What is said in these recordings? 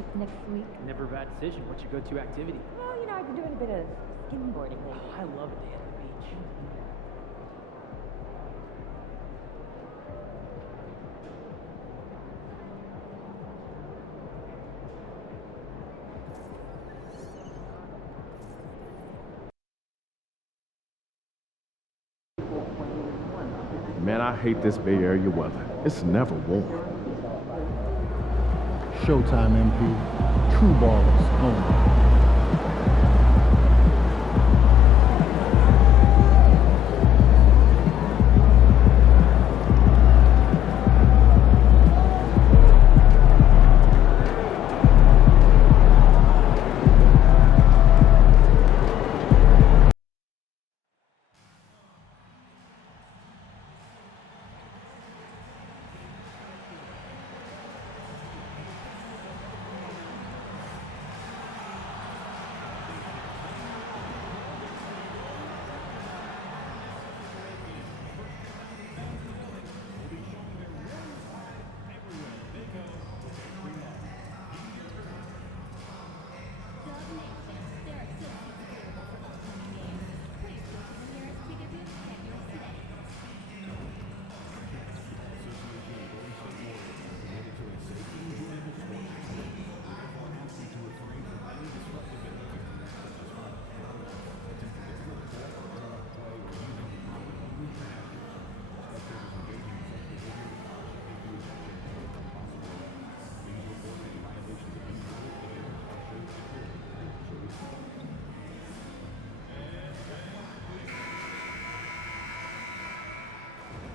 trip next week? Never a bad decision. What's your go-to activity? Well, you know, I've been doing a bit of skimboarding lately. Oh, I love a day at the beach. Man, I hate this Bay Area weather. It's never warm. Showtime, MP. True ballers only.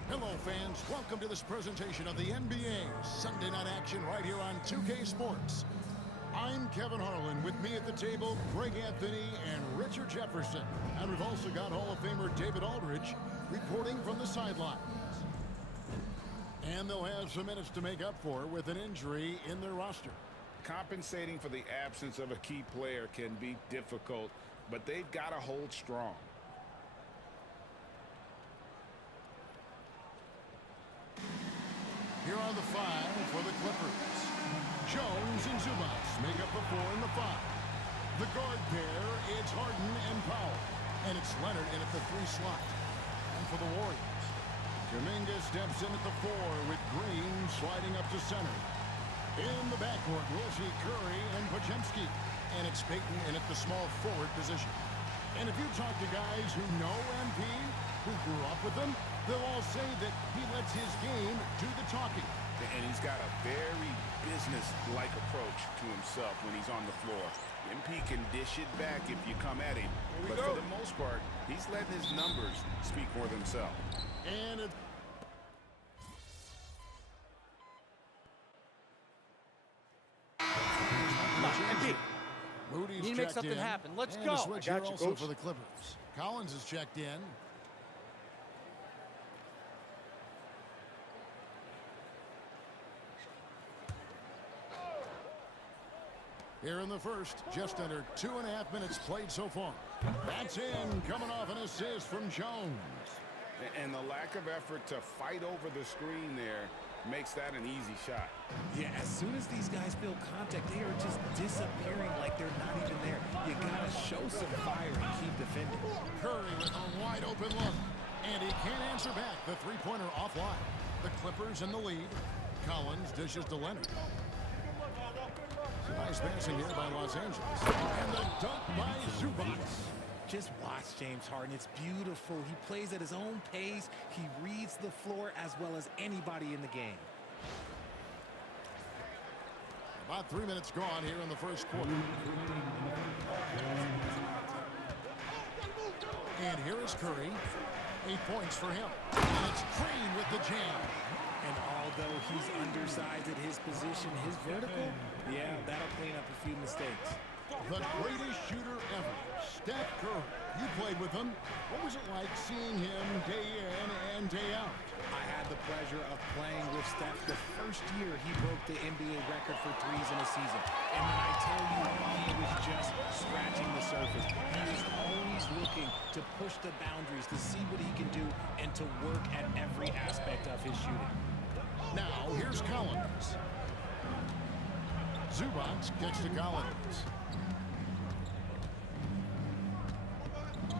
Hello, fans. Welcome to this presentation of the NBA Sunday night action right here on 2K Sports. I'm Kevin Harlan. With me at the table, Greg Anthony and Richard Jefferson. And we've also got Hall of Famer David Aldridge reporting from the sidelines. And they'll have some minutes to make up for with an injury in their roster. Compensating for the absence of a key player can be difficult, but they've got to hold strong. Here are the five for the Clippers. Jones and Zubats make up the 4 and the 5. The guard pair, it's Harden and Powell. And it's Leonard in at the 3 slot. And for the Warriors, Kuminga steps in at the 4 with Green sliding up to center. In the backcourt, we'll see Curry and Podziemski. And it's Payton in at the small forward position. And if you talk to guys who know MP, who grew up with him, they'll all say that he lets his game do the talking. And he's got a very business-like approach to himself when he's on the floor. MP can dish it back if you come at him, but for the most part, he's letting his numbers speak for themselves. And it's MP, Moody's you need to make checked something in. happen. Let's and go. A switch I here got you, also Coach. for the Clippers. Collins is checked in. Here in the first, just under 2.5 minutes played so far. That's in, coming off an assist from Jones. And the lack of effort to fight over the screen there makes that an easy shot. Yeah, as soon as these guys feel contact, they are just disappearing like they're not even there. You gotta show some fire and keep defending. Curry with a wide open look. And he can't answer back. The three-pointer offline. The Clippers in the lead. Collins dishes to Leonard. Nice passing here by Los Angeles. And the dunk by Zubats. Just watch James Harden. It's beautiful. He plays at his own pace. He reads the floor as well as anybody in the game. About 3 minutes gone here in the first quarter. And here is Curry. 8 points for him. And it's Green with the jam. And although he's undersized at his position, his vertical, yeah, that'll clean up a few mistakes. The greatest shooter ever, Steph Curry. You played with him. What was it like seeing him day in and day out? I had the pleasure of playing with Steph the first year he broke the NBA record for threes in a season. And when I tell you, he was just scratching the surface. He was always looking to push the boundaries, to see what he can do, and to work at every aspect of his shooting. Now, here's Collins. Zubac kicks to Collins.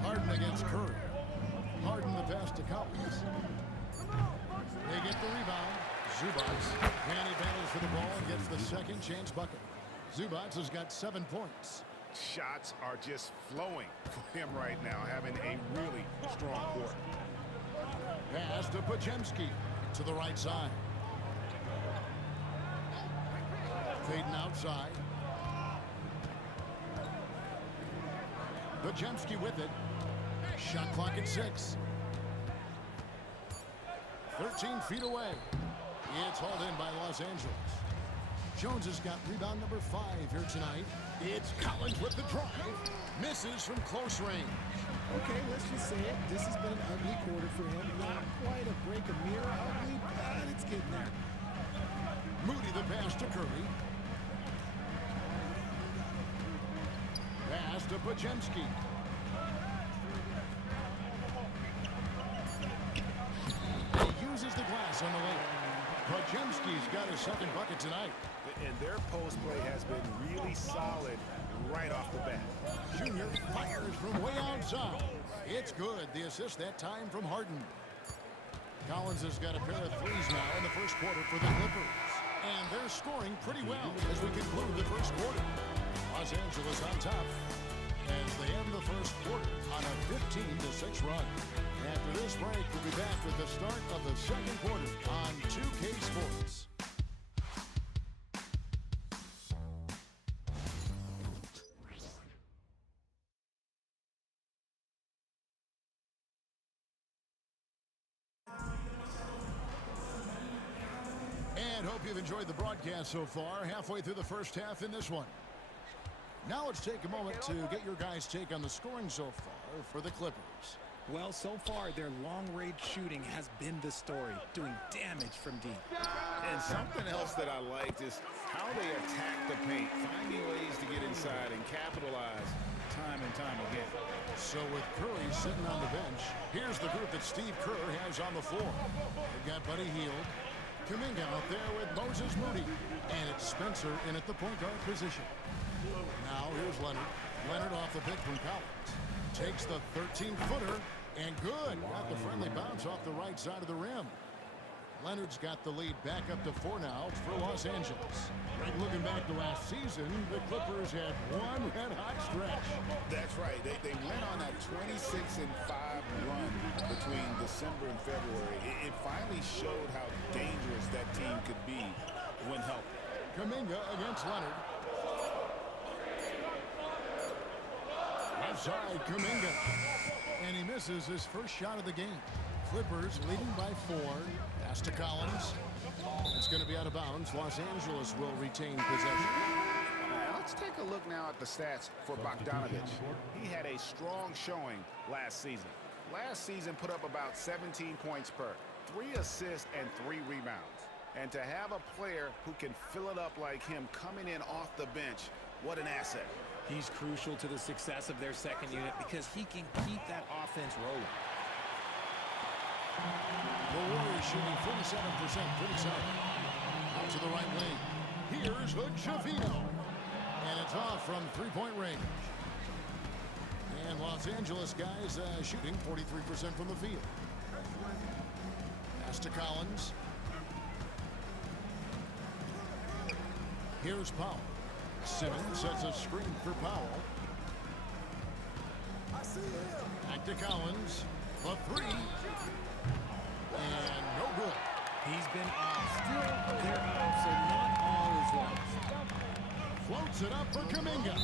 Harden against Curry. Harden the pass to Collins. They get the rebound. Zubac, and he battles for the ball and gets the second chance bucket. Zubac has got 7 points. Shots are just flowing for him right now, having a really strong quarter. Pass to Podziemski to the right side. Fading outside. Podziemski with it. Shot clock at 6. 13 feet away. It's hauled in by Los Angeles. Jones has got rebound number 5 here tonight. It's Collins with the drive. Misses from close range. Okay, let's just say it. This has been an ugly quarter for him. Not quite a break a mirror ugly, but it's getting there. Moody the pass to Curry. Pass to Podziemski. He uses the glass on the way. Podziemski's got his second bucket tonight. And their post play has been really solid right off the bat. Junior fires from way outside. It's good. The assist that time from Harden. Collins has got a pair of threes now in the first quarter for the Clippers. And they're scoring pretty well as we conclude the first quarter. Los Angeles on top as they end the first quarter on a 15-6 run. After this break, we'll be back with the start of the second quarter on 2K Sports. And hope you've enjoyed the broadcast so far. Halfway through the first half in this one. Now let's take a moment to get your guys' take on the scoring so far for the Clippers. Well, so far, their long-range shooting has been the story, doing damage from deep. And something else that I liked is how they attack the paint, finding ways to get inside and capitalize time and time again. So with Curry sitting on the bench, here's the group that Steve Kerr has on the floor. They've got Buddy Hield, Kuminga out there with Moses Moody, and it's Spencer in at the point guard position. Now here's Leonard. Leonard off the pick from Collins. Takes the 13-footer, and good. Got the friendly bounce off the right side of the rim. Leonard's got the lead back up to 4 now for Los Angeles. Right, looking back to last season, the Clippers had one red-hot stretch. That's right. They went on that 26-5 run between December and February. It finally showed how dangerous that team could be when healthy. Kuminga against Leonard. Left side, Kuminga. And he misses his first shot of the game. Clippers leading by 4. Pass to Collins. It's going to be out of bounds. Los Angeles will retain possession. Let's take a look now at the stats for Bogdanovich. He had a strong showing last season. Last season put up about 17 points per, 3 assists and 3 rebounds. And to have a player who can fill it up like him coming in off the bench, what an asset. He's crucial to the success of their second unit because he can keep that offense rolling. The Warriors shooting 47%, pretty solid. Out to the right wing. Here's Hood-Schifino. And it's off from three-point range. And Los Angeles guys shooting 43% from the field. Pass to Collins. Here's Powell. Simmons sets a screen for Powell. Back to Collins. The 3. And no good. He's been off. Still, they're up, so not all is lost. Floats it up for Kuminga.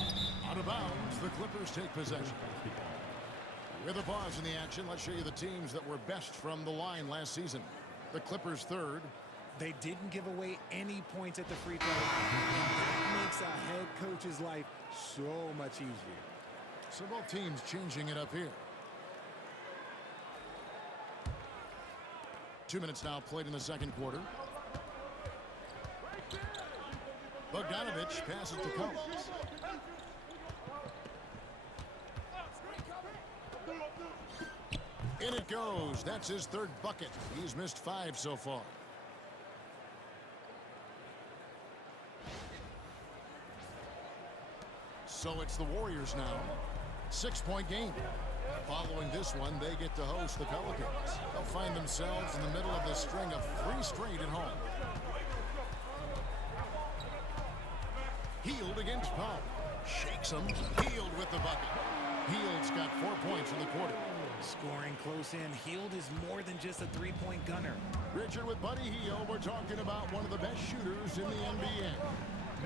Out of bounds, the Clippers take possession. With a pause in the action, let's show you the teams that were best from the line last season. The Clippers third. They didn't give away any points at the free throw, and that makes a head coach's life so much easier. So both teams changing it up here. 2 minutes now played in the second quarter. Bogdanovich passes to Collins. In it goes. That's his third bucket. He's missed 5 so far. So it's the Warriors now. 6-point game. Following this one, they get to host the Pelicans. They'll find themselves in the middle of this string of 3 straight at home. Hield against Powell. Shakes him. Hield with the bucket. Hield's got 4 points in the quarter. Scoring close in. Hield is more than just a three-point gunner. Richard, with Buddy Hield, we're talking about one of the best shooters in the NBA.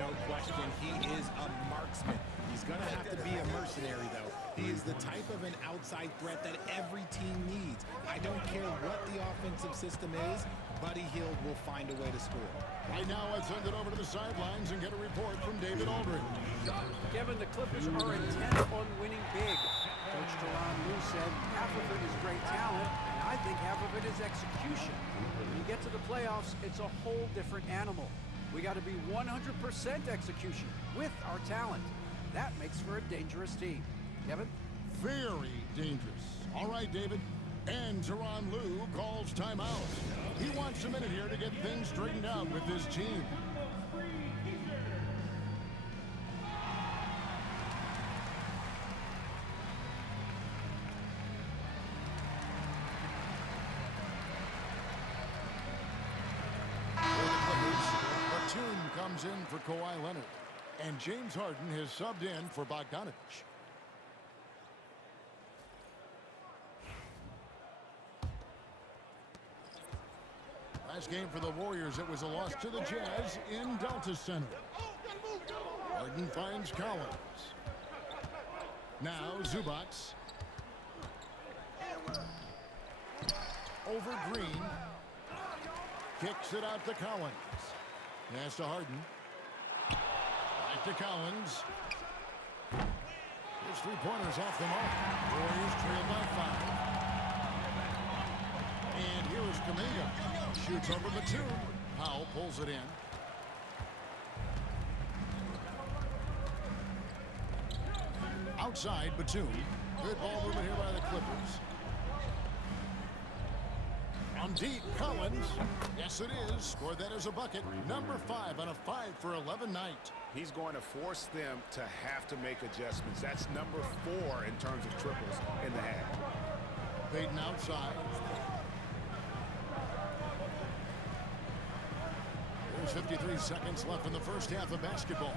No question, he is a marksman. He's going to have to be a mercenary, though. He is the type of an outside threat that every team needs. I don't care what the offensive system is, Buddy Hield will find a way to score. Right now, let's send it over to the sidelines and get a report from David Aldridge. Kevin, the Clippers are intent on winning big. Coach Th3 said half of it is great talent, and I think half of it is execution. When you get to the playoffs, it's a whole different animal. We got to be 100% execution with our talent. That makes for a dangerous team. Kevin? Very dangerous. All right, David. And Th3 calls timeout. He wants a minute here to get things straightened out with his team. Comes in for Kawhi Leonard, and James Harden has subbed in for Bogdanovich. Last game for the Warriors, it was a loss to the Jazz in Delta Center. Harden finds Collins. Now Zubac. Over Green. Kicks it out to Collins. Pass to Harden. Back to Collins. His 3-pointers off the mark. Warriors trail by 5. And here is Kuminga. Shoots over Batum. Powell pulls it in. Outside Batum. Good ball movement here by the Clippers. On deep, Collins. Yes, it is. Scored that as a bucket. Number 5 on a 5-for-11 night. He's going to force them to have to make adjustments. That's number 4 in terms of triples in the half. Payton outside. There's 53 seconds left in the first half of basketball.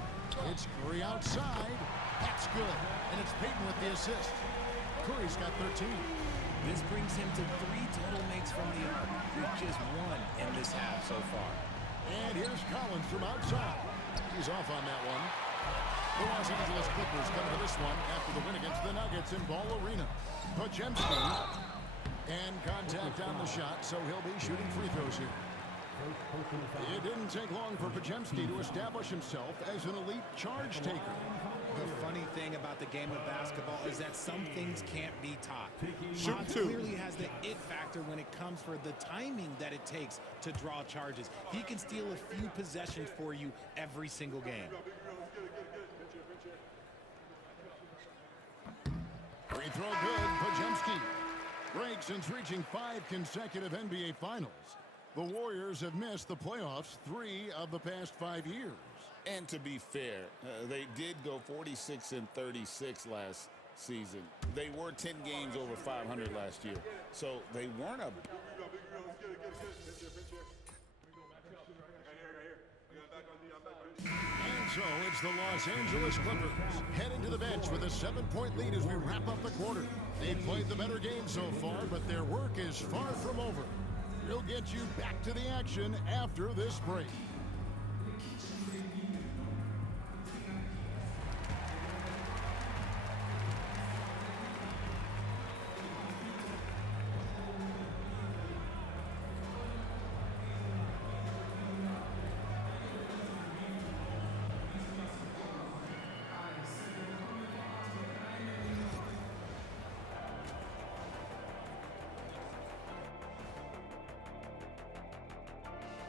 It's Curry outside. That's good. And it's Payton with the assist. Curry's got 13. This brings him to 3 total makes from the arc, with just 1 in this half so far. And here's Collins from outside. He's off on that one. The Los Angeles Clippers come to this one after the win against the Nuggets in Ball Arena. Podziemski. And contact on the shot, so he'll be shooting free throws here. It didn't take long for Podziemski to establish himself as an elite charge taker. The funny thing about the game of basketball is that some things can't be taught. Shoot He two. clearly has the it factor when it comes for the timing that it takes to draw charges. He can steal a few possessions for you every single game. Free throw good, Podziemski. Break since reaching 5 consecutive NBA Finals. The Warriors have missed the playoffs 3 of the past 5 years. And to be fair, they did go 46-36 last season. They were 10 games over 500 last year. So they weren't a... And so it's the Los Angeles Clippers heading to the bench with a 7-point lead as we wrap up the quarter. They've played the better game so far, but their work is far from over. We'll get you back to the action after this break.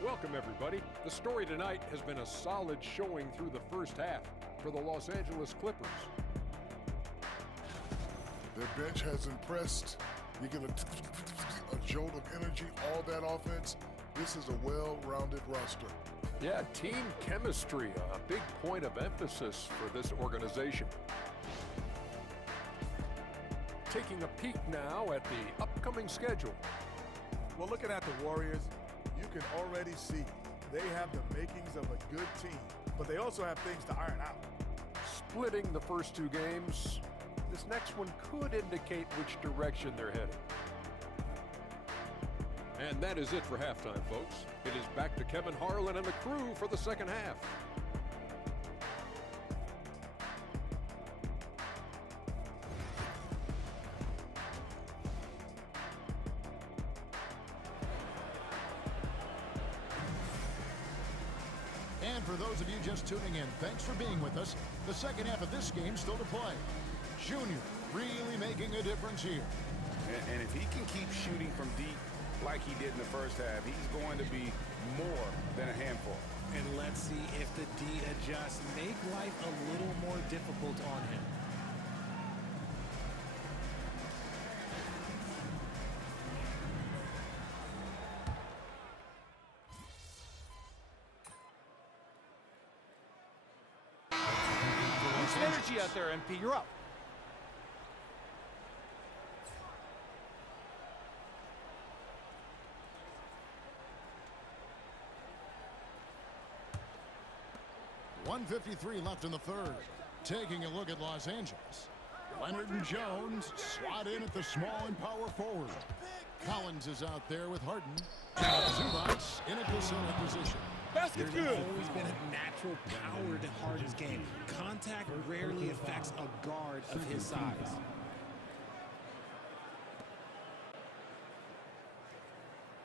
Welcome, everybody. The story tonight has been a solid showing through the first half for the Los Angeles Clippers. Their bench has impressed. You get a jolt of energy, all that offense. This is a well-rounded roster. Yeah, team chemistry, a big point of emphasis for this organization. Taking a peek now at the upcoming schedule. Well, looking at the Warriors, you can already see they have the makings of a good team, but they also have things to iron out. Splitting the first two games, this next one could indicate which direction they're heading. And that is it for halftime, folks. It is back to Kevin Harlan and the crew for the second half. And for those of you just tuning in, thanks for being with us. The second half of this game still to play. Junior really making a difference here. And if he can keep shooting from deep like he did in the first half, he's going to be more than a handful. And let's see if the D adjusts, make life a little more difficult on him. Some energy out there, MP. You're up. .153 left in the third. Taking a look at Los Angeles. Leonard and Jones slot in at the small and power forward. Collins is out there with Harden. And Zubats in a center position. Basket's good. There's always been a natural power to Harden's game. Contact rarely affects a guard of his size.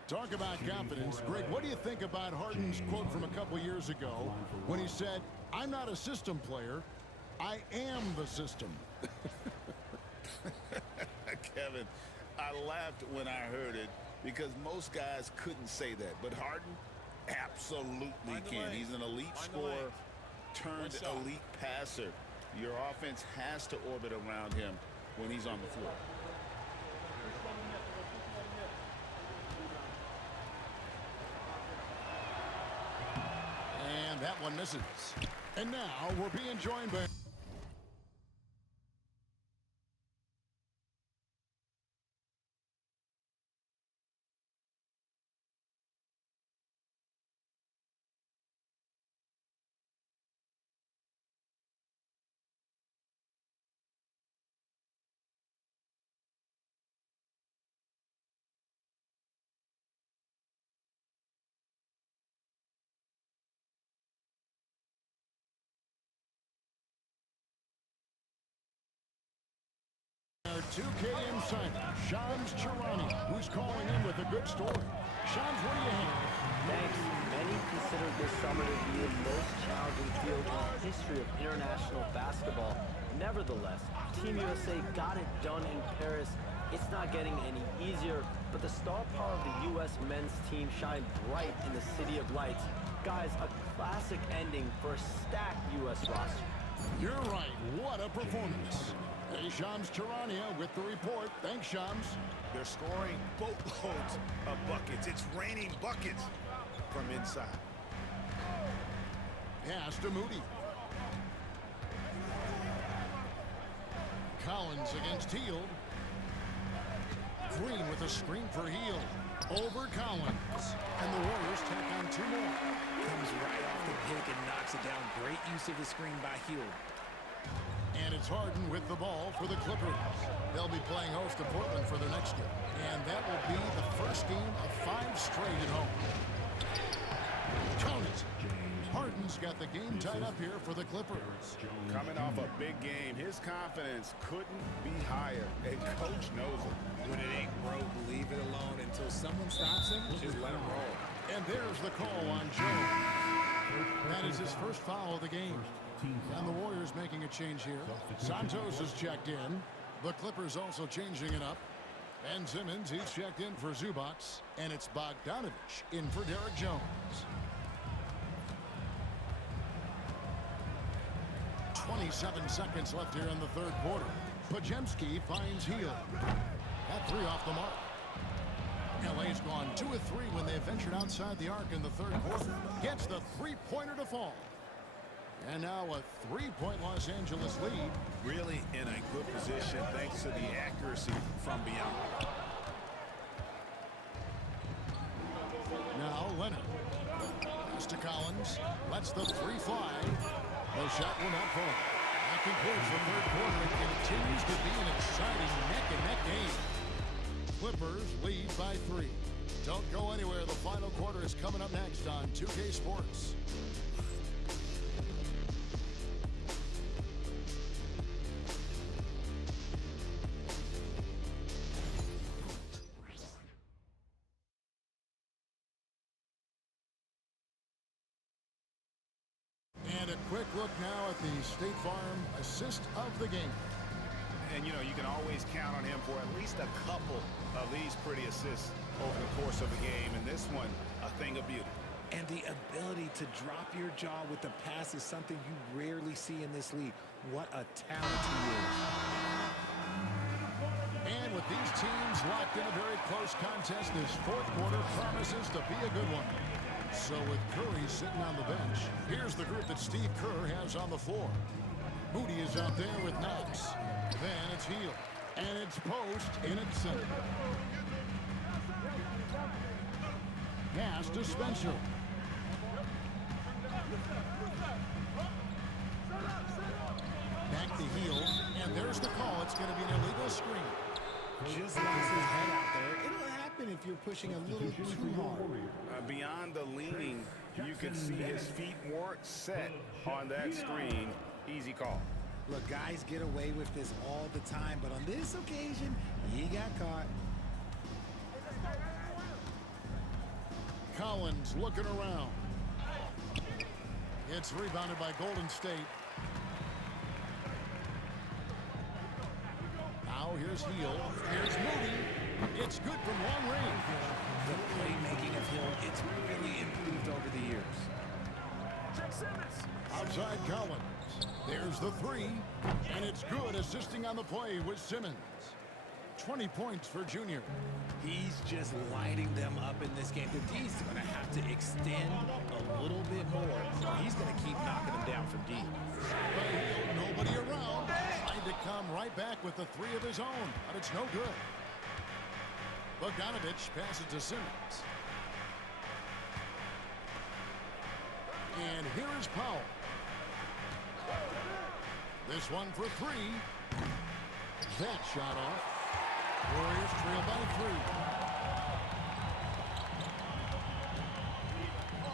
Talk about confidence. Greg, what do you think about Harden's quote from a couple years ago when he said, "I'm not a system player, I am the system"? Kevin, I laughed when I heard it because most guys couldn't say that, but Harden absolutely can. He's an elite scorer turned elite passer. Your offense has to orbit around him when he's on the floor. And that one misses. And now we're being joined by... Our 2K insider, Shams Charania, who's calling in with a good story. Shams, what do you have? Thanks. Many consider this summer to be the most challenging field in the history of international basketball. Nevertheless, Team USA got it done in Paris. It's not getting any easier, but the star power of the U.S. men's team shined bright in the City of Lights. Guys, a classic ending for a stacked U.S. roster. You're right. What a performance. Hey, Shams Charania with the report. Thanks, Shams. They're scoring boatloads of buckets. It's raining buckets from inside. Pass to Moody. Collins against Hield. Green with a screen for Hield. Over Collins. And the Warriors tack on two more. Comes right off the pick and knocks it down. Great use of the screen by Hield. And it's Harden with the ball for the Clippers. They'll be playing host to Portland for their next game. And that will be the first game of 5 straight at home. Count it. Harden's got the game tied up here for the Clippers. Coming off a big game, his confidence couldn't be higher. And coach knows it. When it ain't broke, leave it alone until someone stops him. Just let him roll. And there's the call on Jones. That is his first foul of the game. And the Warriors making a change here. Santos is checked in. The Clippers also changing it up. Ben Simmons, he's checked in for Zubats. And it's Bogdanovich in for Derek Jones. 27 seconds left here in the third quarter. Pajemski finds Hield. That three off the mark. LA's gone 2 of 3 when they ventured outside the arc in the third quarter. Gets the three-pointer to fall. And now a 3-point Los Angeles lead. Really in a good position thanks to the accuracy from beyond. Now Leonard. Pass to Collins. Lets the three fly. No shot will not fall. That concludes the third quarter. It continues to be an exciting neck-and-neck game. Clippers lead by 3. Don't go anywhere. The final quarter is coming up next on 2K Sports. And a quick look now at the State Farm assist of the game. And, you know, you can always count on him for at least a couple of these pretty assists over the course of a game. And this one, a thing of beauty. And the ability to drop your jaw with the pass is something you rarely see in this league. What a talent he is. And with these teams locked in a very close contest, this fourth quarter promises to be a good one. So with Curry sitting on the bench, here's the group that Steve Kerr has on the floor. Moody is out there with Knox. Then it's Hield. And it's Post in its center. Pass to Spencer. Back to Hield. And there's the call. It's going to be an illegal screen. Just lost his head out there. It'll happen if you're pushing a little too hard. Beyond the leaning, you can see his feet weren't set on that screen. Easy call. Look, guys get away with this all the time, but on this occasion, he got caught. Collins looking around. It's rebounded by Golden State. Now here's Hield. Here's Moody. It's good from long range. The playmaking of Hill, it's really improved over the years. Outside Collins. There's the three. And it's good, assisting on the play with Simmons. 20 points for Junior. He's just lighting them up in this game. The D's going to have to extend a little bit more, or he's going to keep knocking them down from deep. But Hield, nobody around. Trying to come right back with the three of his own, but it's no good. Bogdanovich passes to Simmons. And here is Powell. This one for three. That shot off. Warriors trail by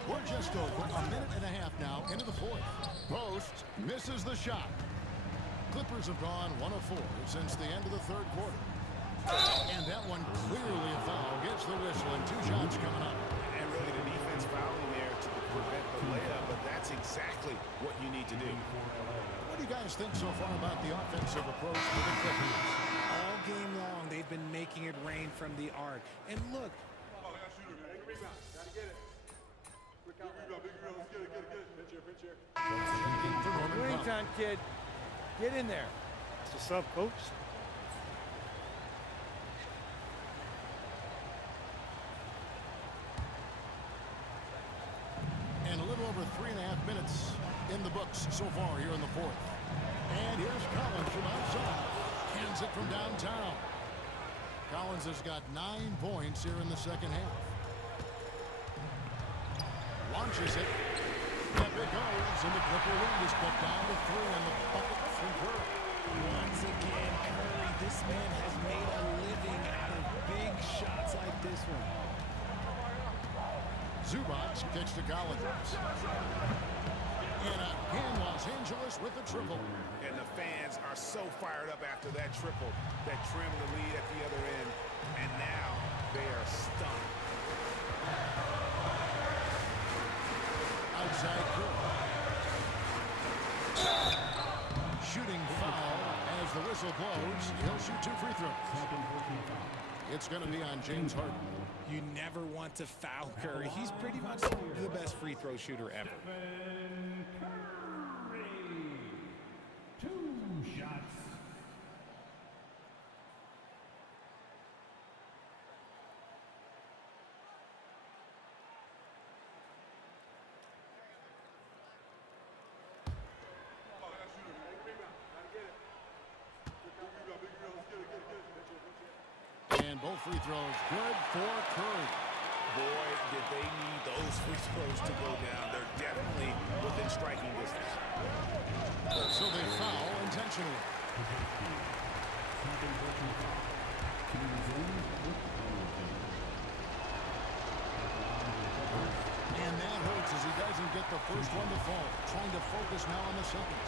3. We're just over a minute and a half now into the fourth. Post misses the shot. Clippers have gone 1 of 4 since the end of the third quarter. And that one clearly a foul. Gets the whistle and 2 shots coming up. And really the defense fouling there to prevent the layup, but that's exactly what you need to do. What do you guys think so far about the offensive approach for the Clippers? All game long, they've been making it rain from the arc. And look. Green time, kid. Get in there. What's up, coach? And a little over 3.5 minutes in the books so far here in the fourth. And here's Collins from outside. Hands it from downtown. Collins has got 9 points here in the second half. Launches it. Up it goes, and the Clipper lead is cut down to 3 on the bucket from Curry. Once again, Curry, this man has made a living out of big shots like this one. Zubac kicks to Collins. And again, Los Angeles with the triple. And the fans are so fired up after that triple that trimmed the lead at the other end. And now they are stunned. Outside Curry. Shooting foul as the whistle blows. He'll shoot 2 free throws. It's going to be on James Harden. You never want to foul Curry. He's pretty much the best free throw shooter ever. Curry. 2 shots. And both free throws good for Curry. Boy, did they need those free throws to go down. They're definitely within striking distance. So they foul intentionally. And that hurts as he doesn't get the first one to fall. Trying to focus now on the second.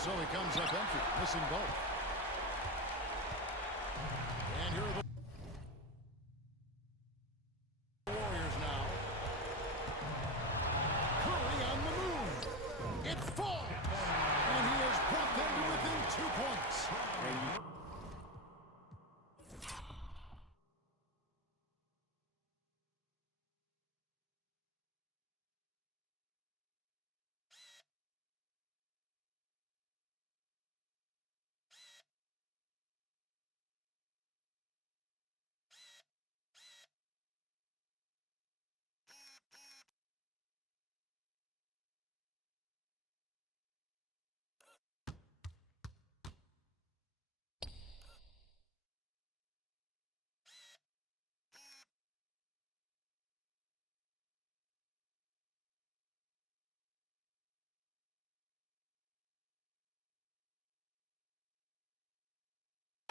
So he comes up empty, missing both. And here are the Warriors now. Curry on the move. It falls. And he has brought them to within 2 points.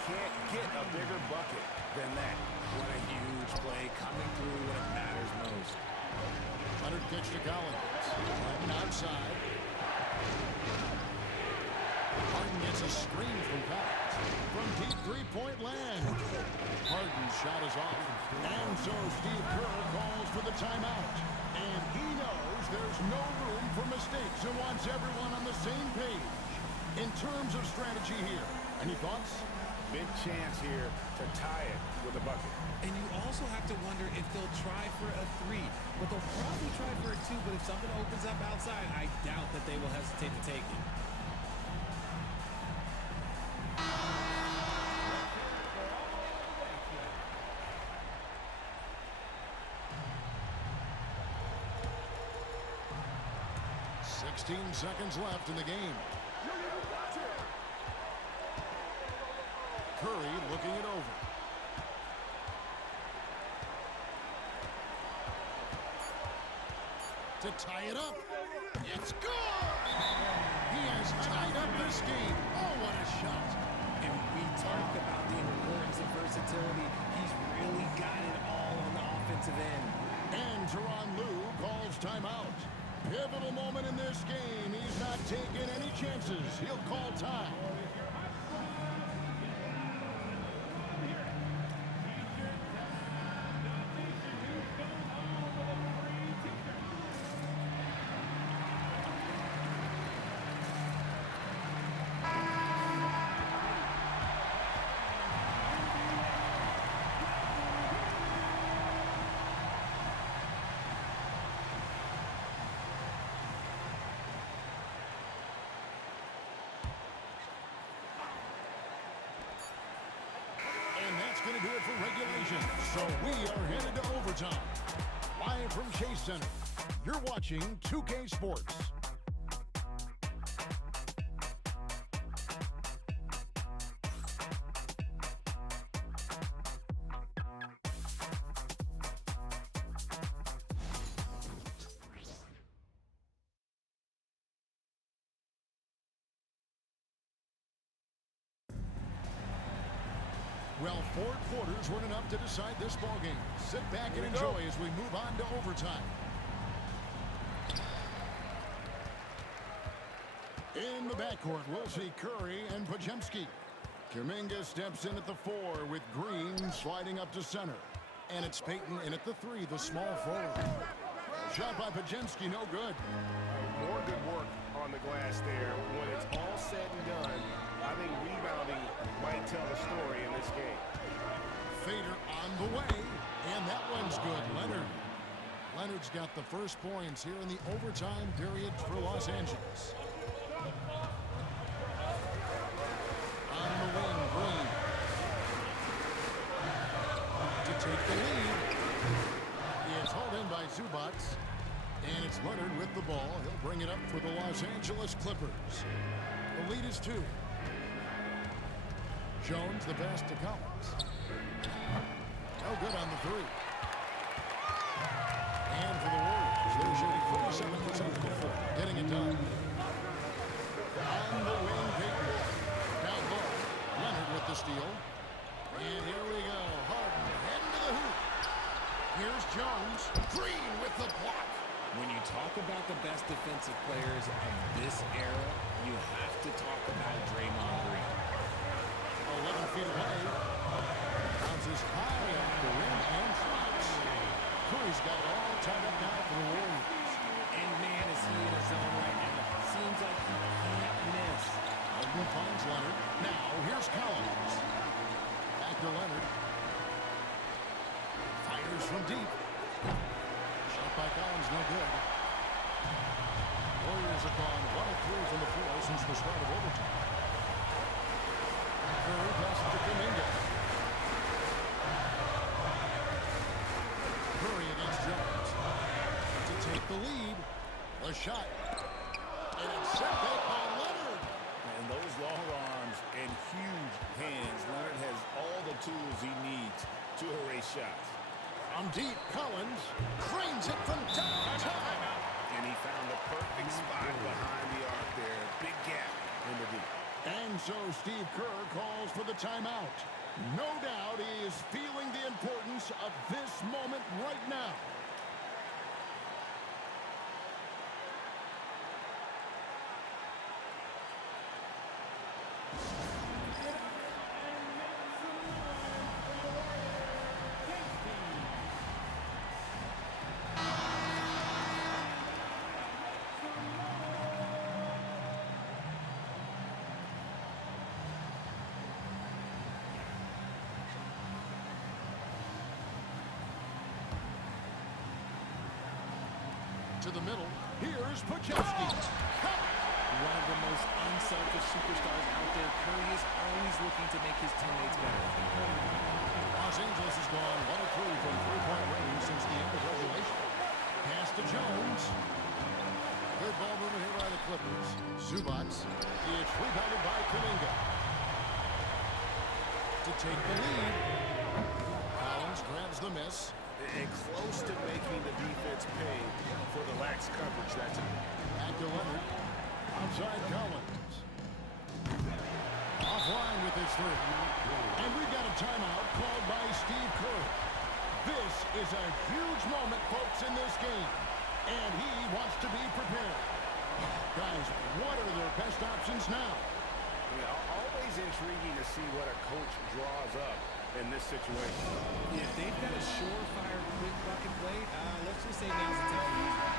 Can't get a bigger bucket than that. What a huge play coming through when it matters most. Leonard pitch to Collins. Harden outside. Harden gets a screen from Collins. From deep three-point land. Harden's shot is off. And so Steve Kerr calls for the timeout. And he knows there's no room for mistakes and wants everyone on the same page. In terms of strategy here, any thoughts? Big chance here to tie it with a bucket. And you also have to wonder if they'll try for a three. But they'll probably try for a two, but if something opens up outside, I doubt that they will hesitate to take it. Seconds left in the game. Curry looking it over. To tie it up. It's good! He has tied up this game. Oh, what a shot. And we talked about the importance of versatility. He's really got it all on the offensive end. And Tyronn Lue calls timeout. Pivotal moment in this game. He's not taking any chances. He'll call time. Going to do it for regulation. So we are headed to overtime. Live from Chase Center, you're watching 2K Sports. Well, 4 quarters weren't enough to decide this ballgame. Sit back and enjoy as we move on to overtime. In the backcourt, we'll see Curry and Podziemski. Kuminga steps in at the 4 with Green sliding up to center. And it's Payton in at the 3, the small forward. Shot by Podziemski, no good. More good work on the glass there. When it's all said and done, I think rebounding might tell the story in this game. Fader on the way, and that one's good. Leonard's got the first points here in the overtime period for Los Angeles. On the wing, Green. To take the lead. It's hauled in by Zubac. And it's Leonard with the ball. He'll bring it up for the Los Angeles Clippers. The lead is 2. Jones the pass to Collins. No good on the three. And for the Warriors, they're shooting 47% from the floor, getting it done. On the wing, Peyton. Down low, Leonard with the steal. And here we go, Harden heading to the hoop. Here's Jones, Green with the block. When you talk about the best defensive players of this era, you have to talk about Draymond Green. 11 feet away. Bounces high off the rim and drops. Curry's got it all tied up now for the Warriors. And man, is he in a zone right now. Seems like he can't miss. Harden finds Leonard. Now, here's Collins. Back to Leonard. Fires from deep. Shot by Collins, no good. Warriors have gone 1 of 3 from the floor since the start of overtime. Curry passes to Kuminga. Curry against Jones. To take the lead. The shot. And it's set back by Leonard. And those long arms and huge hands, Leonard has all the tools he needs to erase shots. From deep, Collins cranes it from downtown. And he found the perfect spot behind the arc there. Big gap in the deep. And so Steve Kerr calls for the timeout. No doubt he is feeling the importance of this moment right now. To the middle, here's Podziemski. One of the most unselfish superstars out there. Curry is always looking to make his teammates better. Los Angeles has gone 1 of 3 from three-point range since the end of regulation. Pass to Jones. Good ball movement here by the Clippers. Zubac. It's rebounded by Kuminga. To take the lead. Collins grabs the miss. And close to making the defense pay for the lax coverage that time. Back to Leonard. Outside Collins. Offline with his three. And we've got a timeout called by Steve Kerr. This is a huge moment, folks, in this game. And he wants to be prepared. Guys, what are their best options now? Yeah, always intriguing to see what a coach draws up in this situation. Yeah, if they've got a surefire quick bucket play, let's just say now's the time to use it.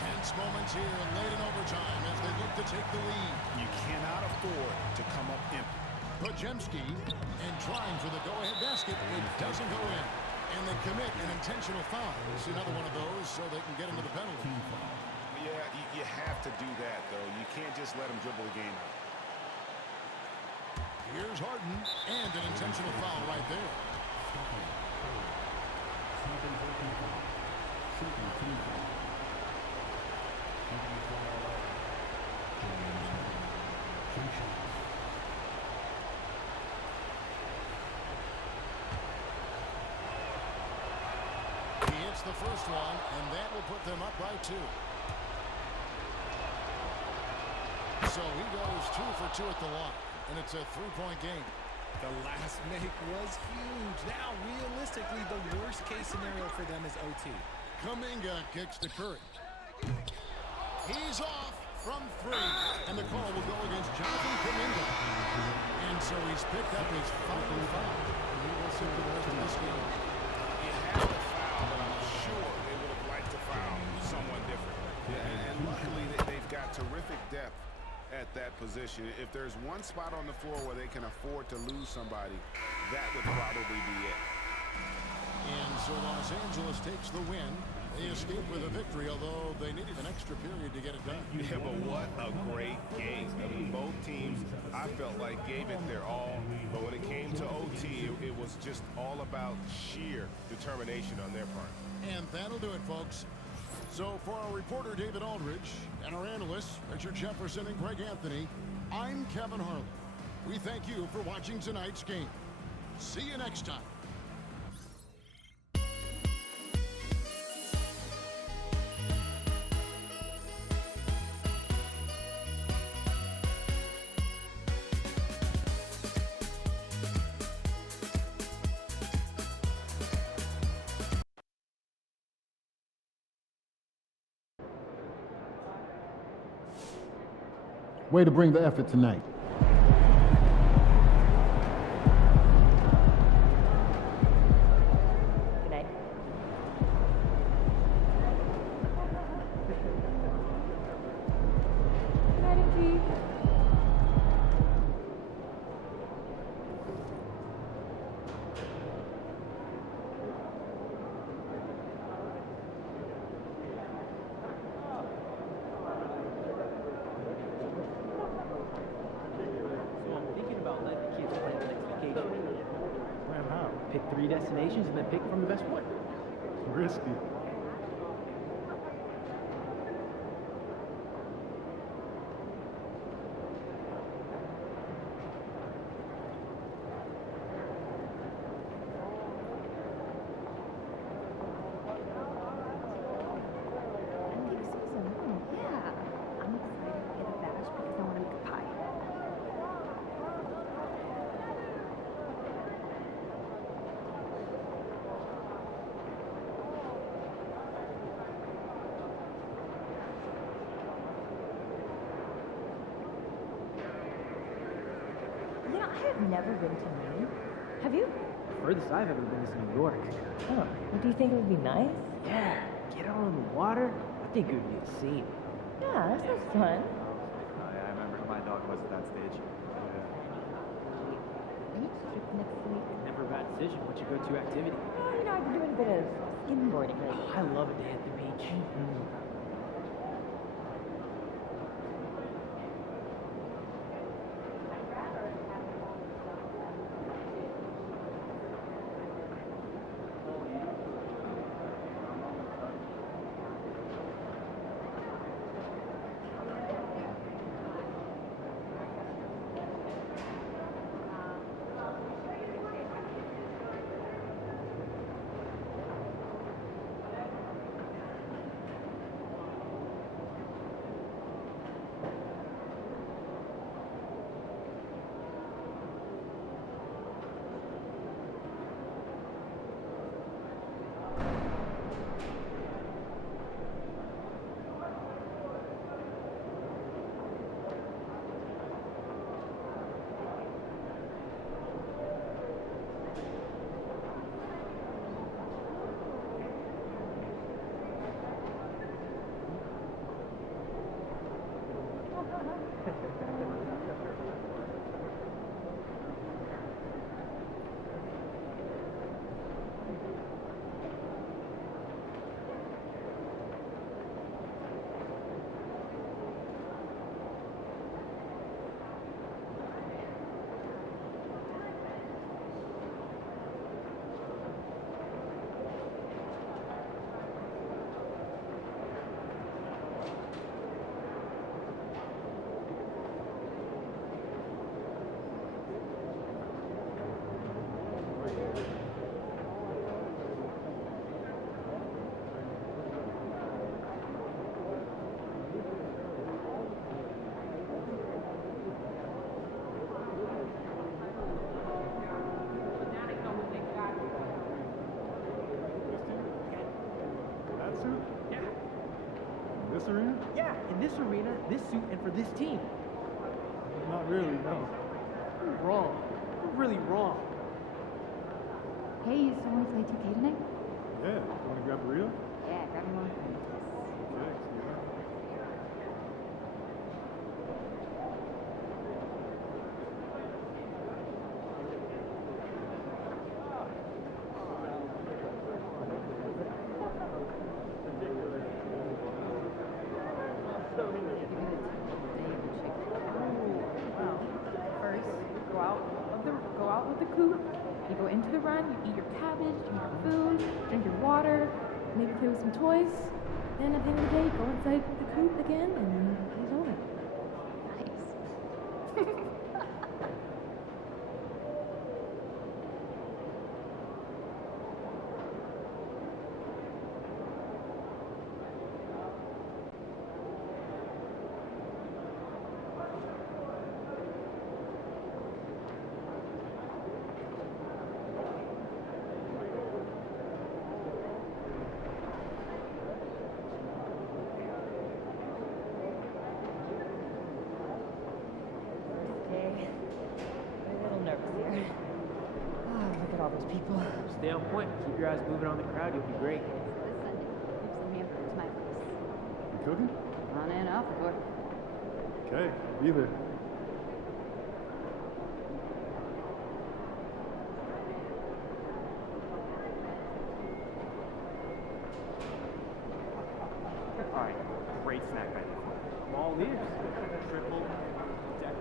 Tense moments here late in overtime as they look to take the lead. You cannot afford to come up empty. Podziemski and trying for the go-ahead basket. It doesn't go in. And they commit an intentional foul. It's another one of those so they can get into the penalty. Yeah, you have to do that, though. You can't just let them dribble the game out. Here's Harden, and an intentional foul right there. He hits the first one, and that will put them up by 2. So he goes 2 for 2 at the line, and it's a 3-point game. The last make was huge. Now, realistically, the worst-case scenario for them is OT. Kuminga kicks to Curry. He's off from 3, and the call will go against Jonathan Kuminga. And so he's picked up his final foul, and he will sit for the rest of this game. You have to foul, but I'm sure they would have liked to foul someone different. Yeah, and luckily they've got terrific depth at that position. If there's one spot on the floor where they can afford to lose somebody, that would probably be it. And so Los Angeles takes the win. They escape with a victory, although they needed an extra period to get it done. Yeah, but what a great game. I mean, both teams, I felt like, gave it their all. But when it came to OT, it was just all about sheer determination on their part. And that'll do it, folks. So for our reporter David Aldridge and our analysts Richard Jefferson and Greg Anthony, I'm Kevin Harlan. We thank you for watching tonight's game. See you next time. Way to bring the effort tonight. Good night. Good night, Inky. So I'm thinking about letting the kids plan the next vacation. Man, how? Pick 3 destinations and then pick from the best one. Risky. Pancake season. Yeah. I'm excited to get a batch because I want to make a pie. You know, I have never been to Maine. Have you? Furthest I've ever been is New York. Oh, do you think it would be nice? Yeah, get out on the water. I think it would be a scene. Yeah, that sounds fun. I remember my dog was at that stage. Beach trip next week. Never a bad decision. What's your go-to activity? Oh, you know, I've been doing a bit of skimboarding lately. I love a day at the beach. This arena? Yeah, in this arena, this suit, and for this team. Not really, no. You're wrong. You're really wrong. Hey, you still want to play 2K tonight? Yeah. You want to grab a reel? Yeah, grab me one. Okay, see you around. First, go out with the coop. You go into the run, you eat your cabbage, drink your food, drink your water, maybe play with some toys. Then at the end of the day, go inside the coop again, and then he's over. Nice. People. Stay on point. Keep your eyes moving on the crowd. You'll be great. This Sunday, keep some hamburgers to my place. You cooking? On and off, of course. Okay, be there. All right, great snack by default. I'm all ears. Triple decker.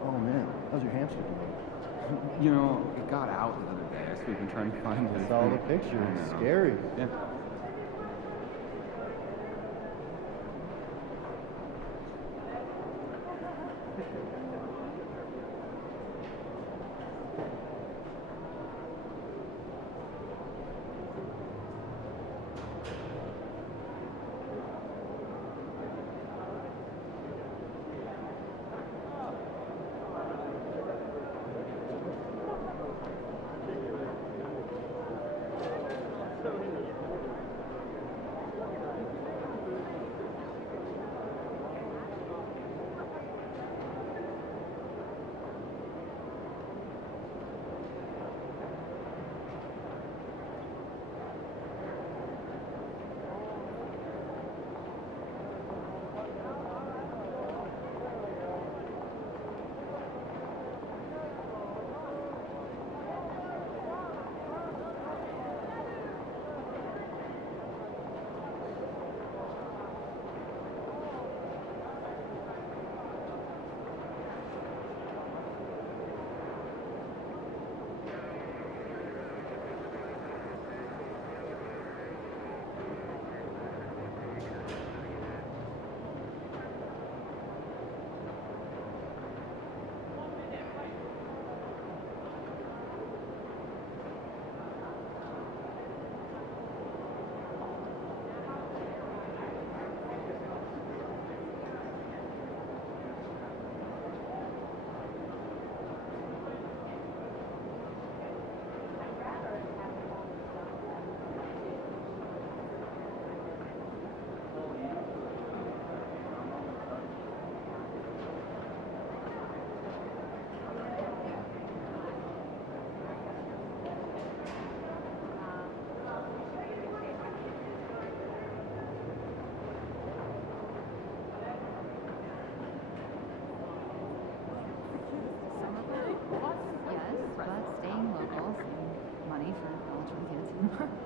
Oh man, how's your hamster doing? You know, it got out the other day, so we've been trying to find it. I saw the picture. It's scary. Yeah.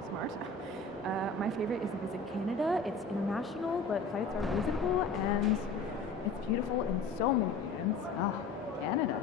Smart. My favorite is to visit Canada. It's international, but flights are reasonable, and it's beautiful in so many reasons. Oh, Canada.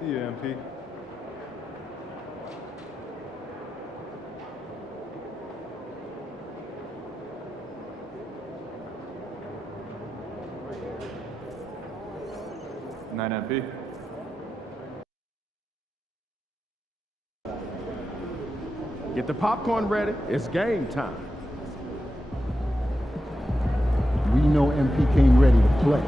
See you, MP. Night, MP. Get the popcorn ready. It's game time. We know MP came ready to play.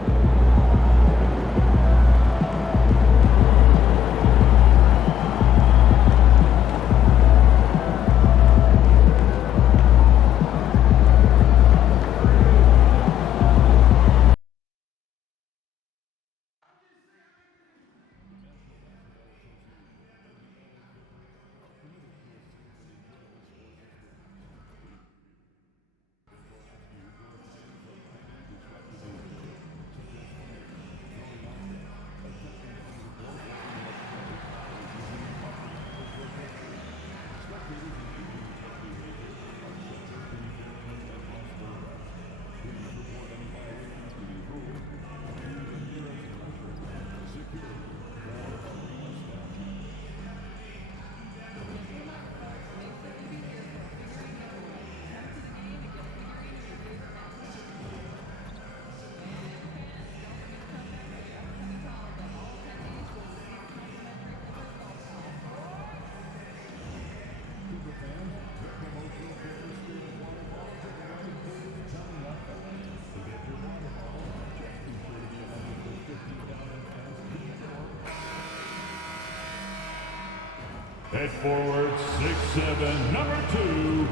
Head forward, 6'7", number 2,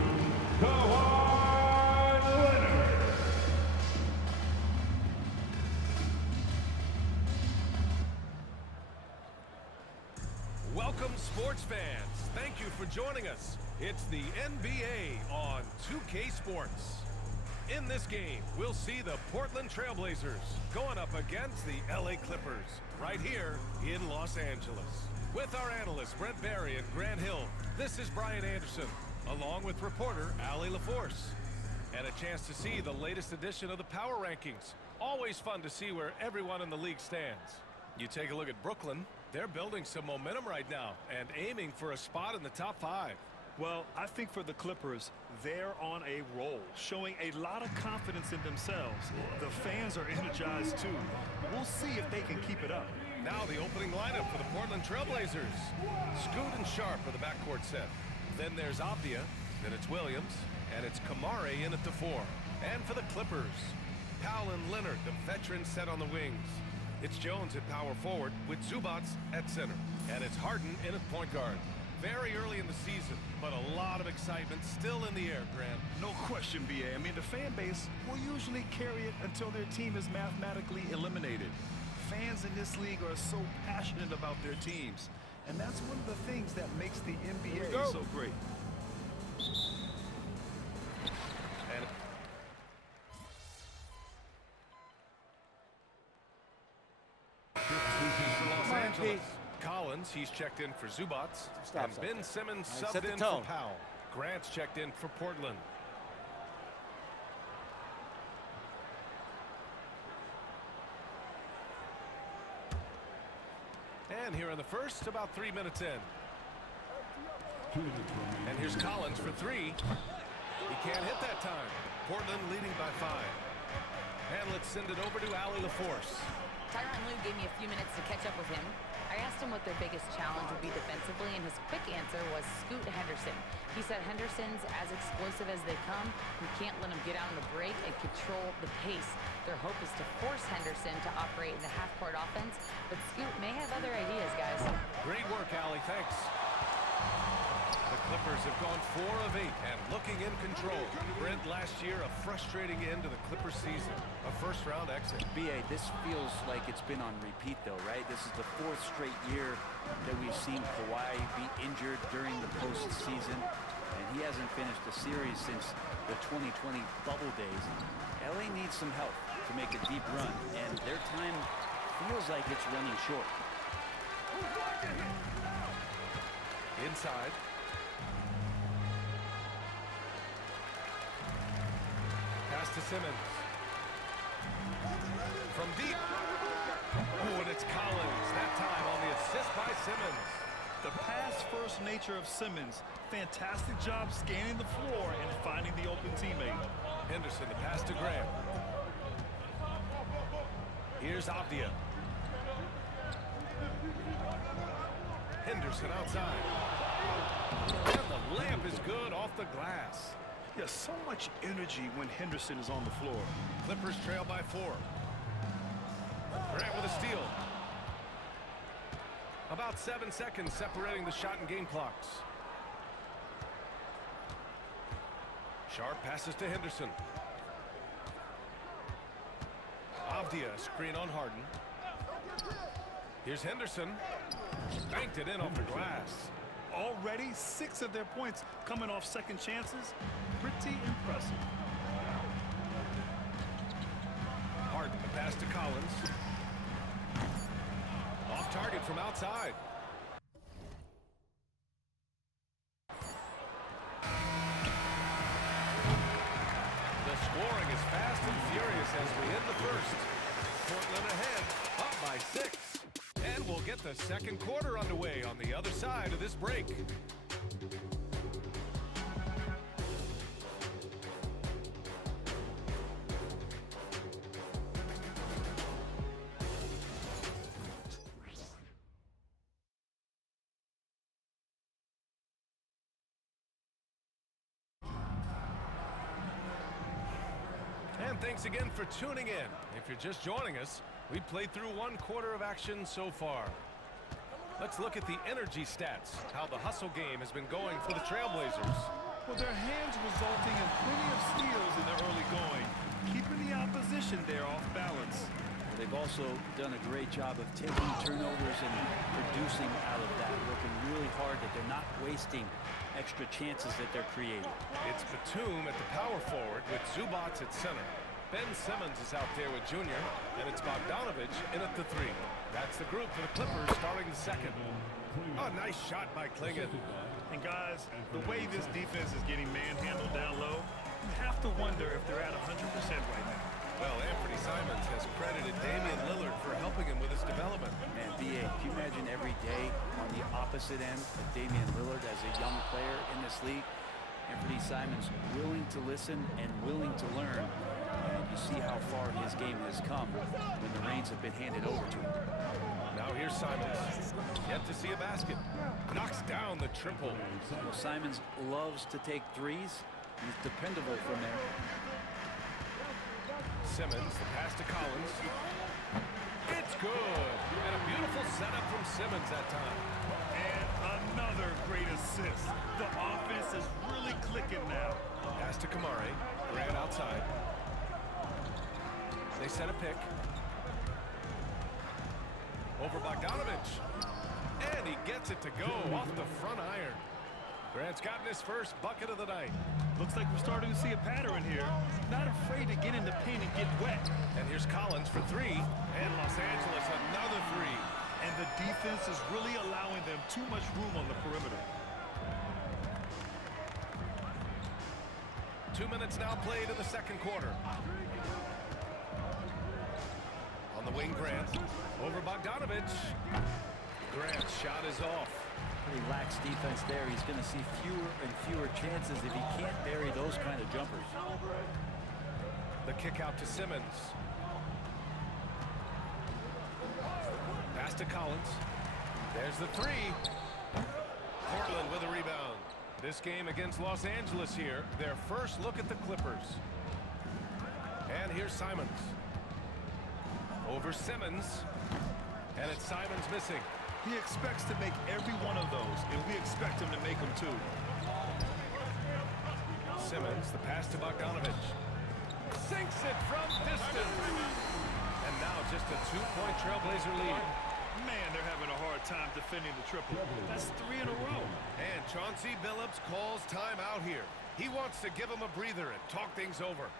Kawhi Leonard. Welcome, sports fans. Thank you for joining us. It's the NBA on 2K Sports. In this game, we'll see the Portland Trailblazers going up against the LA Clippers right here in Los Angeles. With our analysts, Brent Barry and Grant Hill, this is Brian Anderson, along with reporter Allie LaForce. And a chance to see the latest edition of the Power Rankings. Always fun to see where everyone in the league stands. You take a look at Brooklyn, they're building some momentum right now and aiming for a spot in the top 5. Well, I think for the Clippers, they're on a roll, showing a lot of confidence in themselves. The fans are energized too. We'll see if they can keep it up. Now the opening lineup for the Portland Trailblazers. Scoot and Sharp are the backcourt set. Then there's Avdia, then it's Williams, and it's Kamare in at the 4. And for the Clippers, Powell and Leonard, the veterans, set on the wings. It's Jones at power forward with Zubac at center. And it's Harden in at point guard. Very early in the season, but a lot of excitement still in the air, Grant. No question, B.A. I mean, the fan base will usually carry it until their team is mathematically eliminated. Fans in this league are so passionate about their teams, and that's one of the things that makes the NBA so great. And for Los Angeles, Collins, he's checked in for Zubac, and Ben Simmons subbed in for Powell. Grant's checked in for Portland. And here in the first, about 3 minutes in. And here's Collins for 3. He can't hit that time. Portland leading by 5. And let's send it over to Allie LaForce. Tyronn Lue gave me a few minutes to catch up with him. I asked him what their biggest challenge would be defensively, and his quick answer was Scoot Henderson. He said Henderson's as explosive as they come. We can't let him get out on the break and control the pace. Their hope is to force Henderson to operate in the half-court offense, but Scoot may have other ideas, guys. Great work, Allie. Thanks. The Clippers have gone 4 of 8 and looking in control. Brent, last year, a frustrating end to the Clippers season. A first-round exit. B.A., this feels like it's been on repeat, though, right? This is the 4th straight year that we've seen Kawhi be injured during the postseason, and he hasn't finished a series since the 2020 bubble days. LA needs some help to make a deep run, and their time feels like it's running short. Inside. Pass to Simmons. From deep. Oh, and it's Collins. That time on the assist by Simmons. The pass-first nature of Simmons. Fantastic job scanning the floor and finding the open teammate. Henderson, the pass to Grant. Here's Avdia. Henderson outside. And the layup is good off the glass. Yeah, so much energy when Henderson is on the floor. Clippers trail by 4. Grant with a steal. About 7 seconds separating the shot and game clocks. Sharp passes to Henderson. Avdia screen on Harden. Here's Henderson. Banked it in off the glass. Already 6 of their points coming off second chances. Pretty impressive. Harden, the pass to Collins. Off target from outside. The scoring is fast and furious as we end the first. Portland ahead, up by 6. And we'll get the second quarter underway on the other side of this break. And thanks again for tuning in. If you're just joining us, we played through 1 quarter of action so far. Let's look at the energy stats, how the hustle game has been going for the Trailblazers. Well, their hands resulting in plenty of steals in the early going, keeping the opposition there off balance. They've also done a great job of taking turnovers and producing out of that, working really hard that they're not wasting extra chances that they're creating. It's Batum at the power forward with Zubac at center. Ben Simmons is out there with Junior, and it's Bogdanovich in at the 3. That's the group for the Clippers starting the second. Oh, nice shot by Klingon. And guys, the way this defense is getting manhandled down low, you have to wonder if they're at 100% right now. Well, Anthony Simons has credited Damian Lillard for helping him with his development. Man, B.A., can you imagine every day on the opposite end of Damian Lillard as a young player in this league? Anthony Simons willing to listen and willing to learn. And you see how far his game has come when the reins have been handed over to him. Now here's Simons. Yet to see a basket. Knocks down the triple. Well, Simons loves to take threes. He's dependable from there. Simmons, the pass to Collins. It's good. And a beautiful setup from Simmons that time. And another great assist. The offense is really clicking now. Pass to Kamari. Grant outside. They set a pick. Over Bogdanovich. And he gets it to go off the front iron. Grant's gotten his first bucket of the night. Looks like we're starting to see a pattern here. Not afraid to get in the paint and get wet. And here's Collins for 3. And Los Angeles another 3. And the defense is really allowing them too much room on the perimeter. 2 minutes now played in the second quarter. On the wing, Grant. Over Bogdanovich. Grant's shot is off. Pretty lax defense there. He's going to see fewer and fewer chances if he can't bury those kind of jumpers. The kick out to Simmons. Pass to Collins. There's the 3. Portland with a rebound. This game against Los Angeles here. Their first look at the Clippers. And here's Simons. Over Simmons. And it's Simons missing. He expects to make every one of those, and we expect him to make them too. Simmons, the pass to Bogdanovich. Sinks it from distance. And now just a 2-point Trailblazer lead. Man, they're having a hard time defending the triple. That's 3 in a row. And Chauncey Billups calls time out here. He wants to give him a breather and talk things over.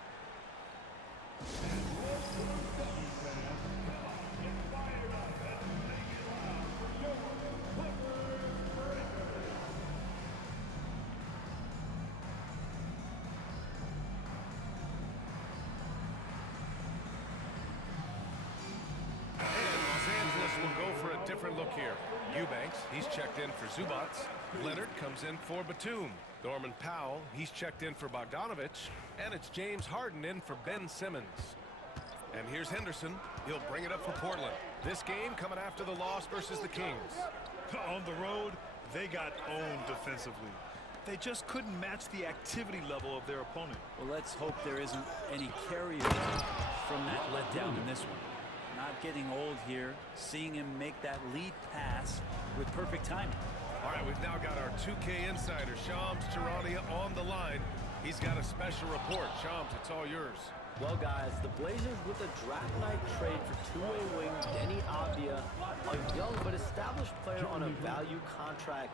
Different look here. Eubanks, he's checked in for Zubac. Leonard comes in for Batum. Norman Powell, he's checked in for Bogdanovich. And it's James Harden in for Ben Simmons. And here's Henderson. He'll bring it up for Portland. This game coming after the loss versus the Kings. On the road, They got owned defensively. They just couldn't match the activity level of their opponent. Well, let's hope there isn't any carryover from that letdown in this one. Not getting old here, seeing him make that lead pass with perfect timing. All right, we've now got our 2K insider, Shams Charania, on the line. He's got a special report. Shams, it's all yours. Well, guys, the Blazers with a draft night trade for two-way wing Denny Avdia, a young but established player on a value contract.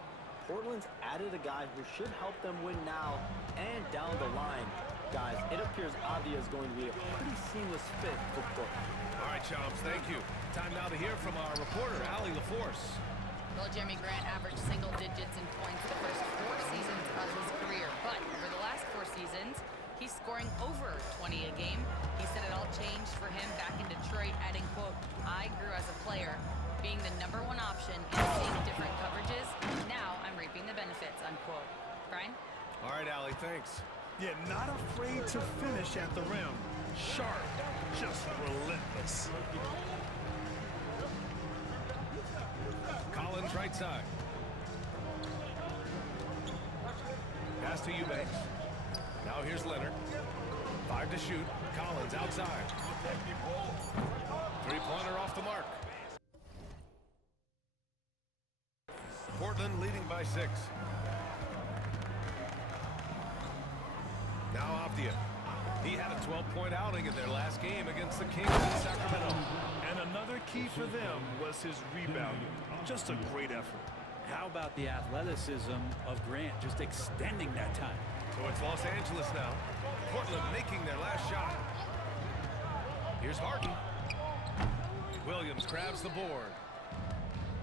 Portland's added a guy who should help them win now and down the line. Guys, it appears Avdia is going to be a pretty seamless fit for Portland. All right, Shams, thank you. Time now to hear from our reporter, Allie LaForce. Well, Jeremy Grant averaged single digits in points the first 4 seasons of his career, but over the last 4 seasons, he's scoring over 20 a game. He said it all changed for him back in Detroit, adding, quote, "I grew as a player, being the #1 option and seeing different coverages. Now I'm reaping the benefits," unquote. Brian? All right, Allie, thanks. Yeah, not afraid to finish at the rim. Sharp, just relentless. Collins right side. Pass to Eubanks. Now here's Leonard. 5 to shoot. Collins outside. Three-pointer off the mark. Portland leading by 6. Now Avdia. He had a 12-point outing in their last game against the Kings in Sacramento. And another key for them was his rebounding. Just a great effort. How about the athleticism of Grant just extending that time? So it's Los Angeles now. Portland making their last shot. Here's Harden. Williams grabs the board.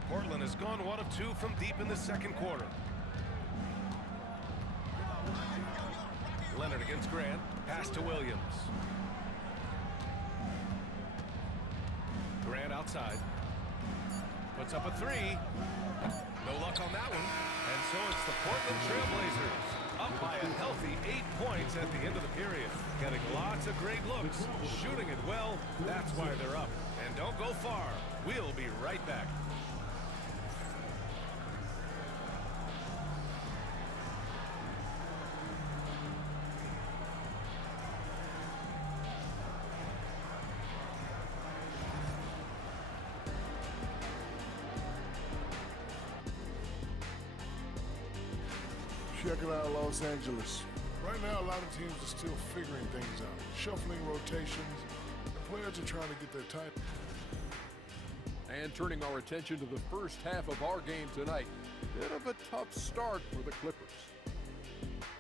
Portland has gone 1 of 2 from deep in the second quarter. Leonard against Grant. Pass to Williams. Grant outside. Puts up a 3. No luck on that one. And so it's the Portland Trailblazers up by a healthy 8 points at the end of the period. Getting lots of great looks. Shooting it well. That's why they're up. And don't go far. We'll be right back. Checking out Los Angeles. Right now, a lot of teams are still figuring things out. Shuffling rotations. The players are trying to get their time. And turning our attention to the first half of our game tonight. Bit of a tough start for the Clippers.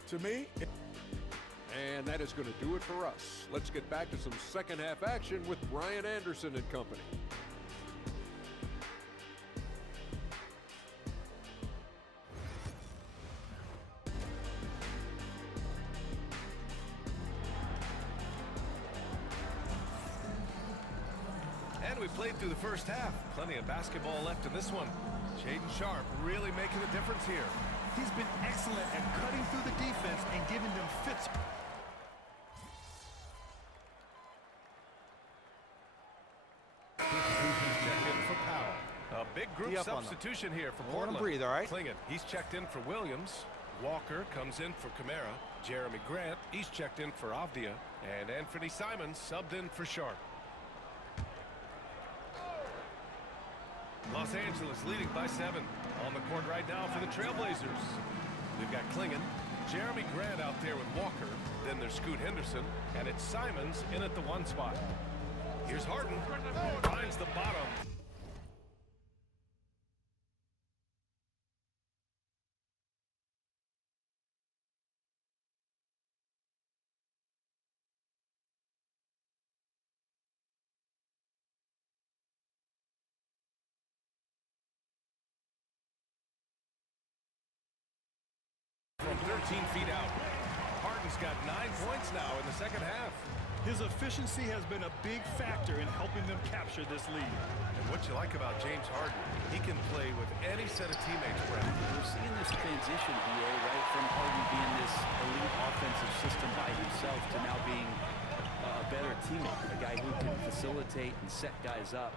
To me, and that is going to do it for us. Let's get back to some second half action with Brian Anderson and company. And we played through the first half. Plenty of basketball left in this one. Shaedon Sharpe really making a difference here. He's been excellent at cutting through the defense and giving them fits. Checked in for Powell. A big group substitution here for Portland. Let him breathe, all right? Klingon, he's checked in for Williams. Walker comes in for Kamara. Jeremy Grant, he's checked in for Avdia. And Anthony Simons subbed in for Sharpe. Los Angeles leading by 7. On the court right now for the Trailblazers. We've got Klingon, Jeremy Grant out there with Walker. Then there's Scoot Henderson, and it's Simons in at the 1 spot. Here's Harden, finds the bottom. From 13 feet out. Harden's got 9 points now in the second half. His efficiency has been a big factor in helping them capture this lead. And what you like about James Harden, he can play with any set of teammates, Brett. We're seeing this transition, BA, right, from Harden being this elite offensive system by himself to now being a better teammate, a guy who can facilitate and set guys up.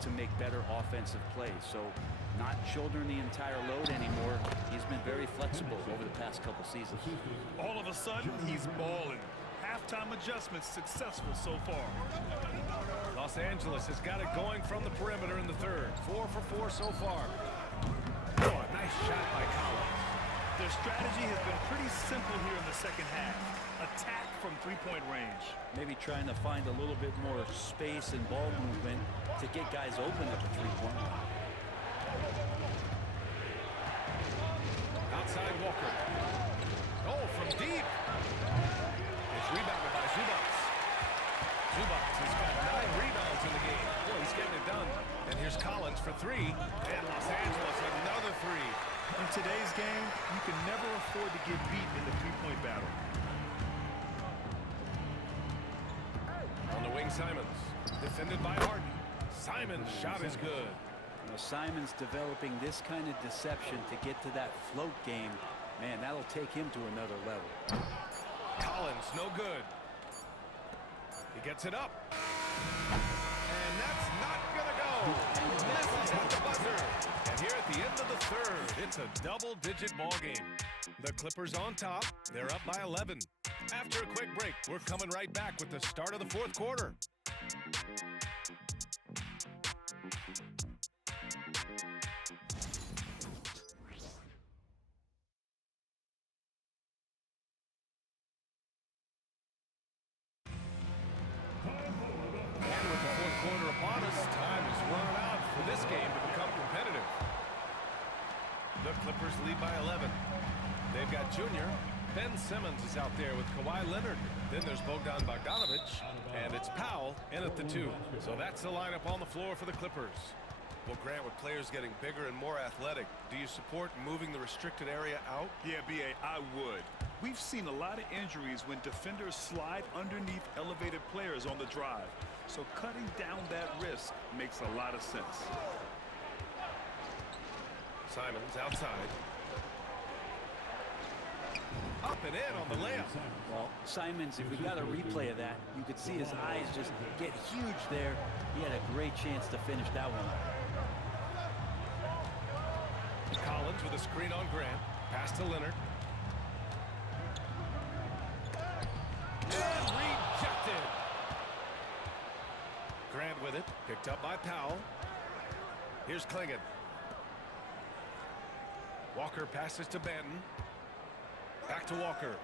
to make better offensive plays. So not shouldering the entire load anymore. He's been very flexible over the past couple seasons. All of a sudden, he's balling. Halftime adjustments successful so far. Los Angeles has got it going from the perimeter in the third. 4 for 4 so far. Oh, a nice shot by Collins. Their strategy has been pretty simple here in the second half. Attack from three-point range. Maybe trying to find a little bit more space and ball movement to get guys open at the three-point line. Outside Walker. Oh, from deep. It's rebounded by Zubats. Zubats has got 9 rebounds in the game. Boy, he's getting it done. And here's Collins for 3. And Los Angeles another 3. In today's game, you can never afford to get beat in the three-point battle. On the wing, Simons. Defended by Harden. Simons' shot is good. Simons developing this kind of deception to get to that float game. Man, that'll take him to another level. Collins, no good. He gets it up. And that's not going to go. Misses at the buzzer. And here at the end of the third, it's a double-digit ball game. The Clippers on top. They're up by 11. After a quick break, we're coming right back with the start of the fourth quarter. And with the fourth quarter upon us, time is running out for this game to become competitive. The Clippers lead by 11. They've got Junior. Ben Simmons is out there with Kawhi Leonard. Then there's Bogdan Bogdanovic, and it's Powell in at the 2. So that's the lineup on the floor for the Clippers. Well, Grant, with players getting bigger and more athletic, do you support moving the restricted area out? Yeah, B.A., I would. We've seen a lot of injuries when defenders slide underneath elevated players on the drive. So cutting down that risk makes a lot of sense. Simons outside. Up and in on the layup. Well, Simons, if we got a replay of that, you could see his eyes just get huge there. He had a great chance to finish that one. Collins with a screen on Grant. Pass to Leonard. And rejected. Grant with it. Picked up by Powell. Here's Klingon. Walker passes to Banton. Back to Walker.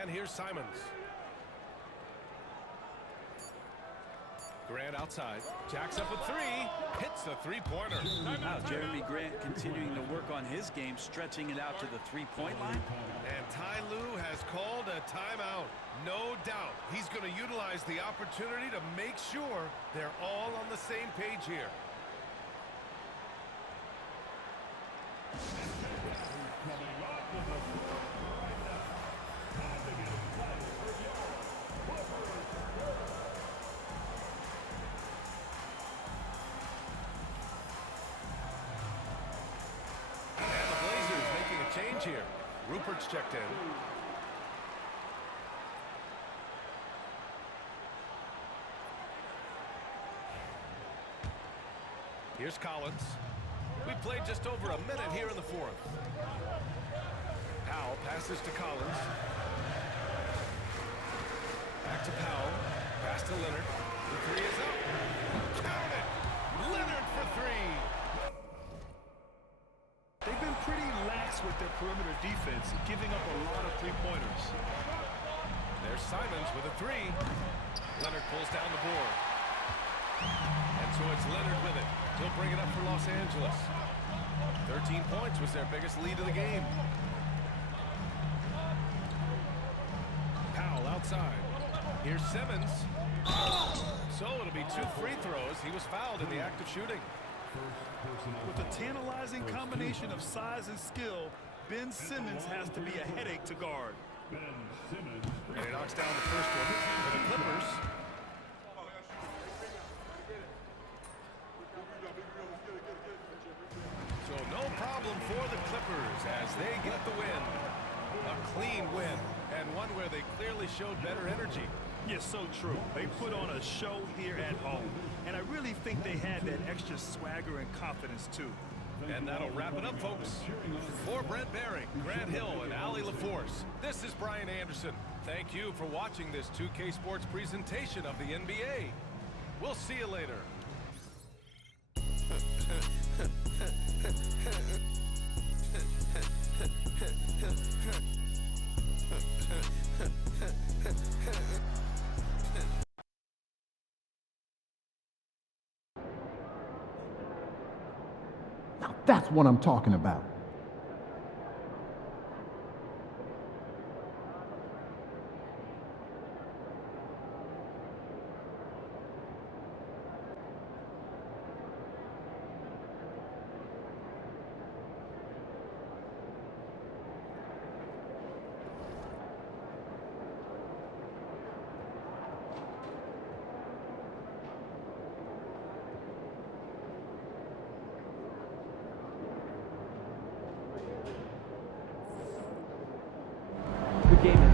And here's Simons. Grant outside. Jacks up a 3. Hits the three-pointer. Now Jeremy Grant continuing to work on his game, stretching it out to the three-point line. And Ty Lue has called a timeout. No doubt he's going to utilize the opportunity to make sure they're all on the same page here. Change here. Rupert's checked in. Here's Collins. We played just over a minute here in the fourth. Powell passes to Collins. Back to Powell. Pass to Leonard. The 3 is up. Count it! Leonard for 3. They've been pretty lax with their perimeter defense, giving up a lot of three-pointers. There's Simons with a 3. Leonard pulls down the board. And so it's Leonard with it. He'll bring it up for Los Angeles. 13 points was their biggest lead of the game. Powell outside. Here's Simmons. So it'll be 2 free throws. He was fouled in the act of shooting. With a tantalizing combination of size and skill, Ben Simmons has to be a headache to guard. And he knocks down the first one for the Clippers. So no problem for the Clippers as they get the win. A clean win, and one where they clearly showed better energy. Yeah, so true. They put on a show here at home. And I really think they had that extra swagger and confidence, too. And that'll wrap it up, folks. For Brent Baring, Grant Hill, and Allie LaForce, this is Brian Anderson. Thank you for watching this 2K Sports presentation of the NBA. We'll see you later. Now that's what I'm talking about. Good game, man.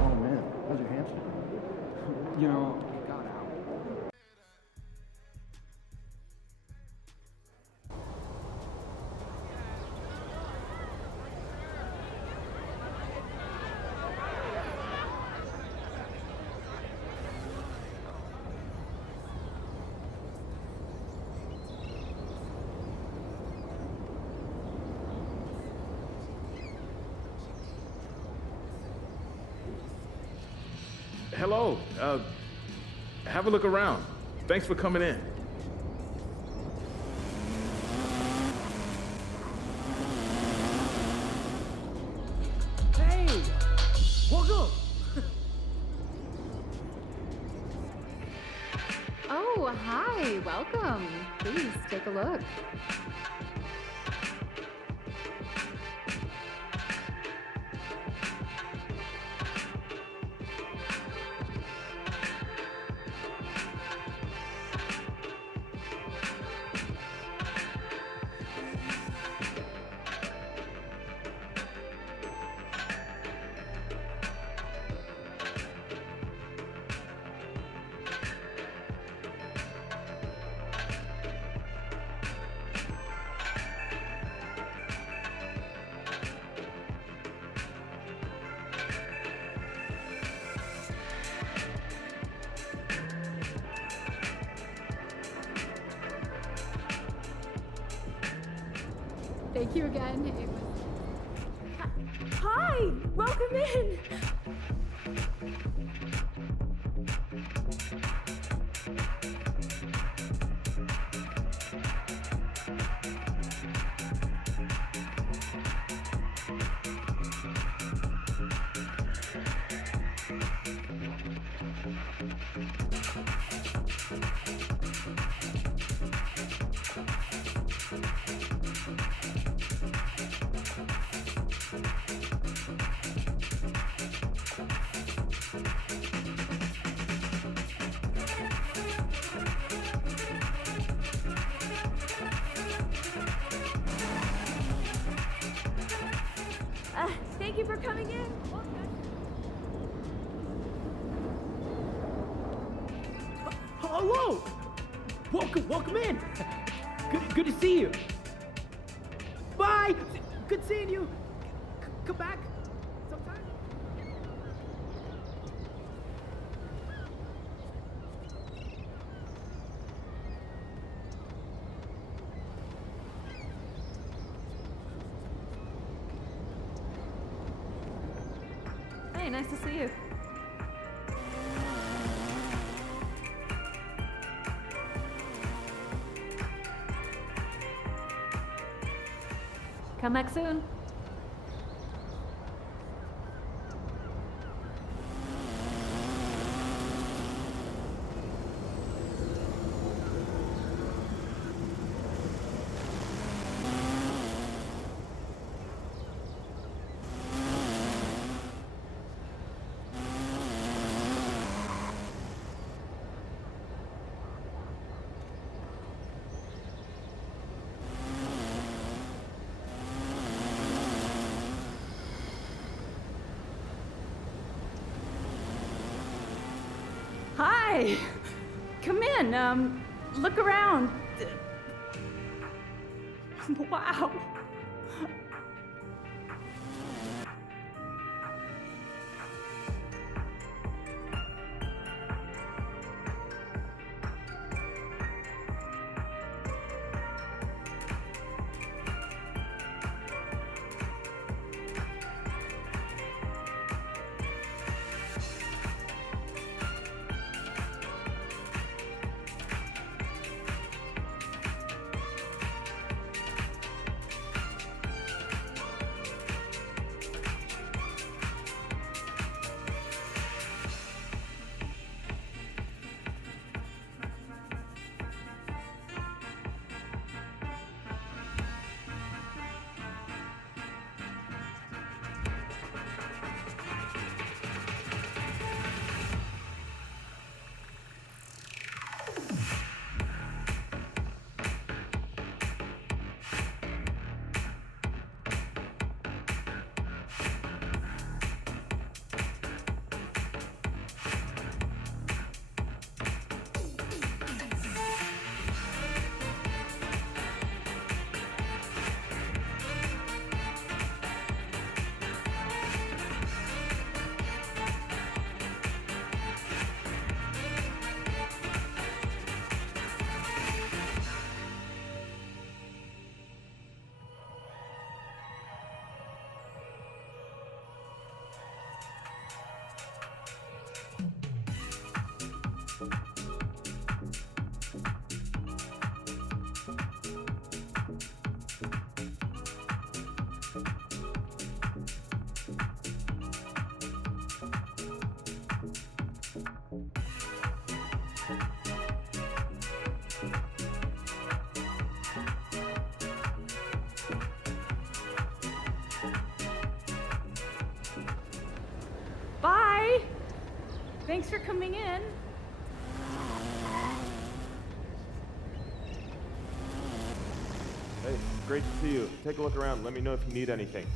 Oh man, how's your hamstring? You know, it got out. Hello. Have a look around. Thanks for coming in. Hey! Welcome! Oh, hi. Welcome. Please take a look. Thank you again. It was... Hi! Welcome in! Thank you for coming in. Hello! Welcome in! Good to see you! Bye! Good seeing you! Come back sometime. Hey, nice to see you. Come back soon. Hi. Come in. Look around. Wow. Bye. Thanks for coming in. Hey, great to see you. Take a look around. Let me know if you need anything.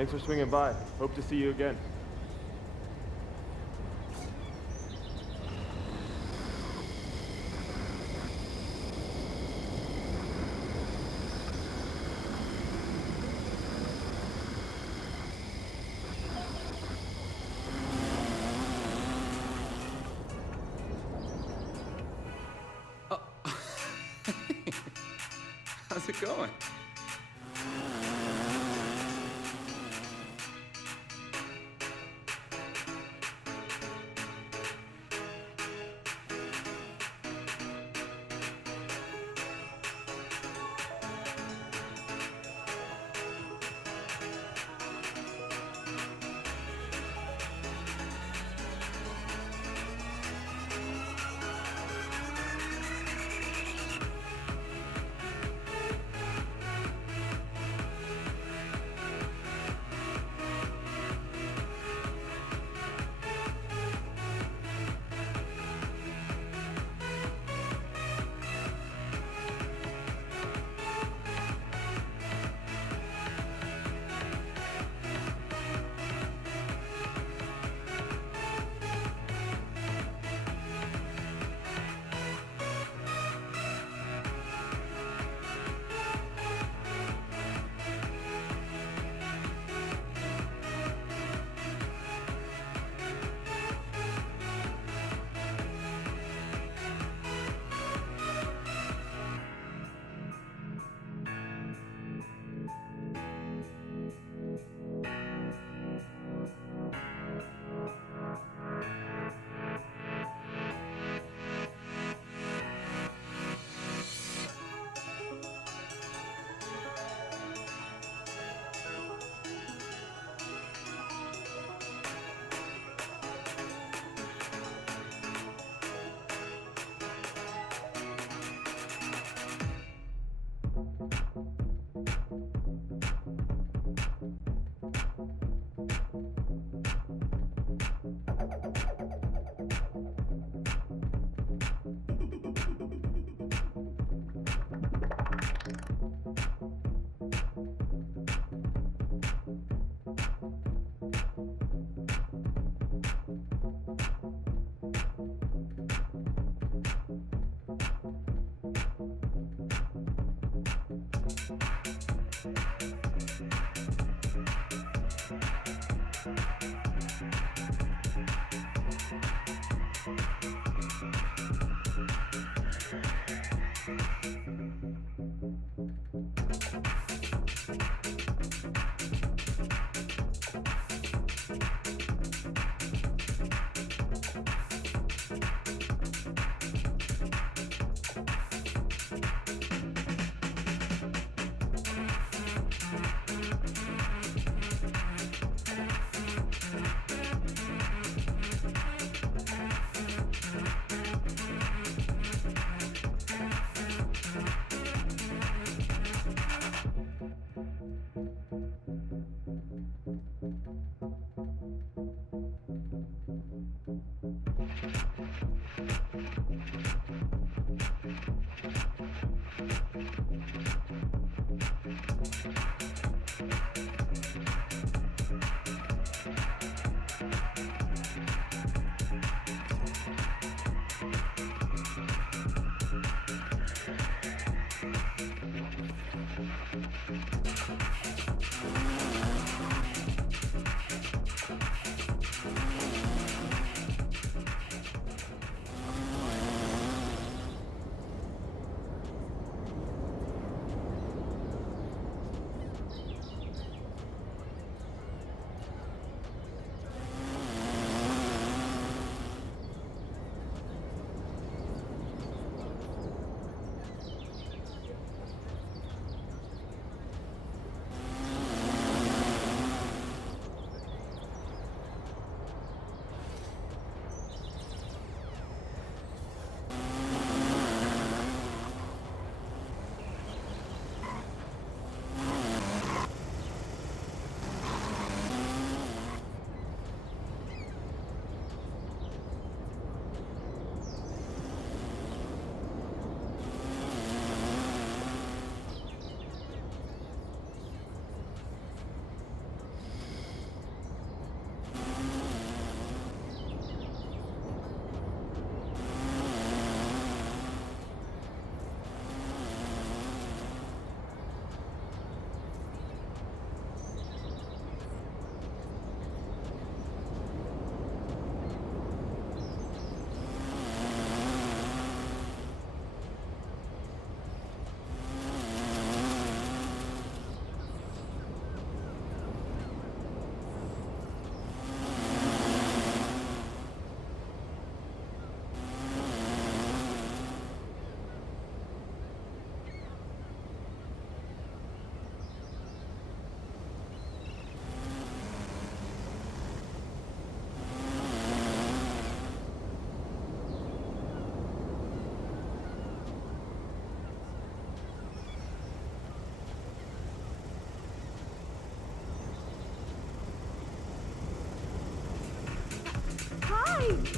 Thanks for swinging by. Hope to see you again. How's it going?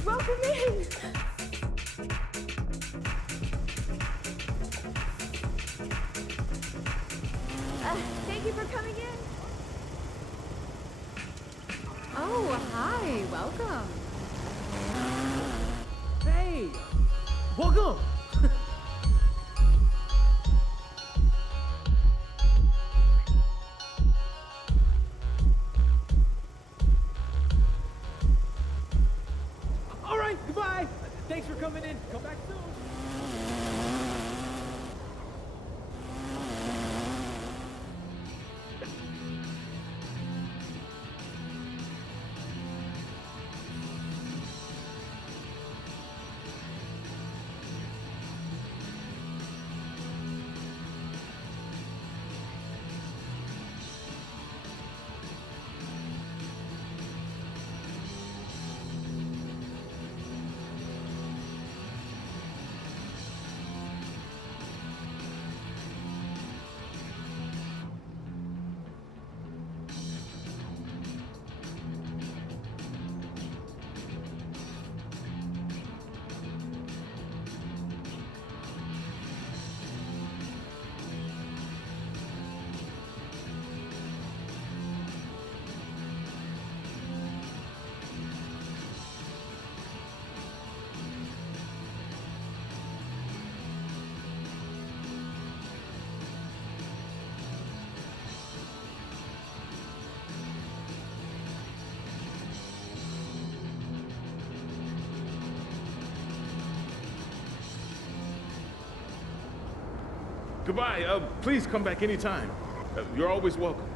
Welcome in. Thank you for coming in. Oh, hi. Welcome. Hey, welcome. All right, goodbye. Thanks for coming in. Come back soon. Goodbye. Please come back anytime. You're always welcome.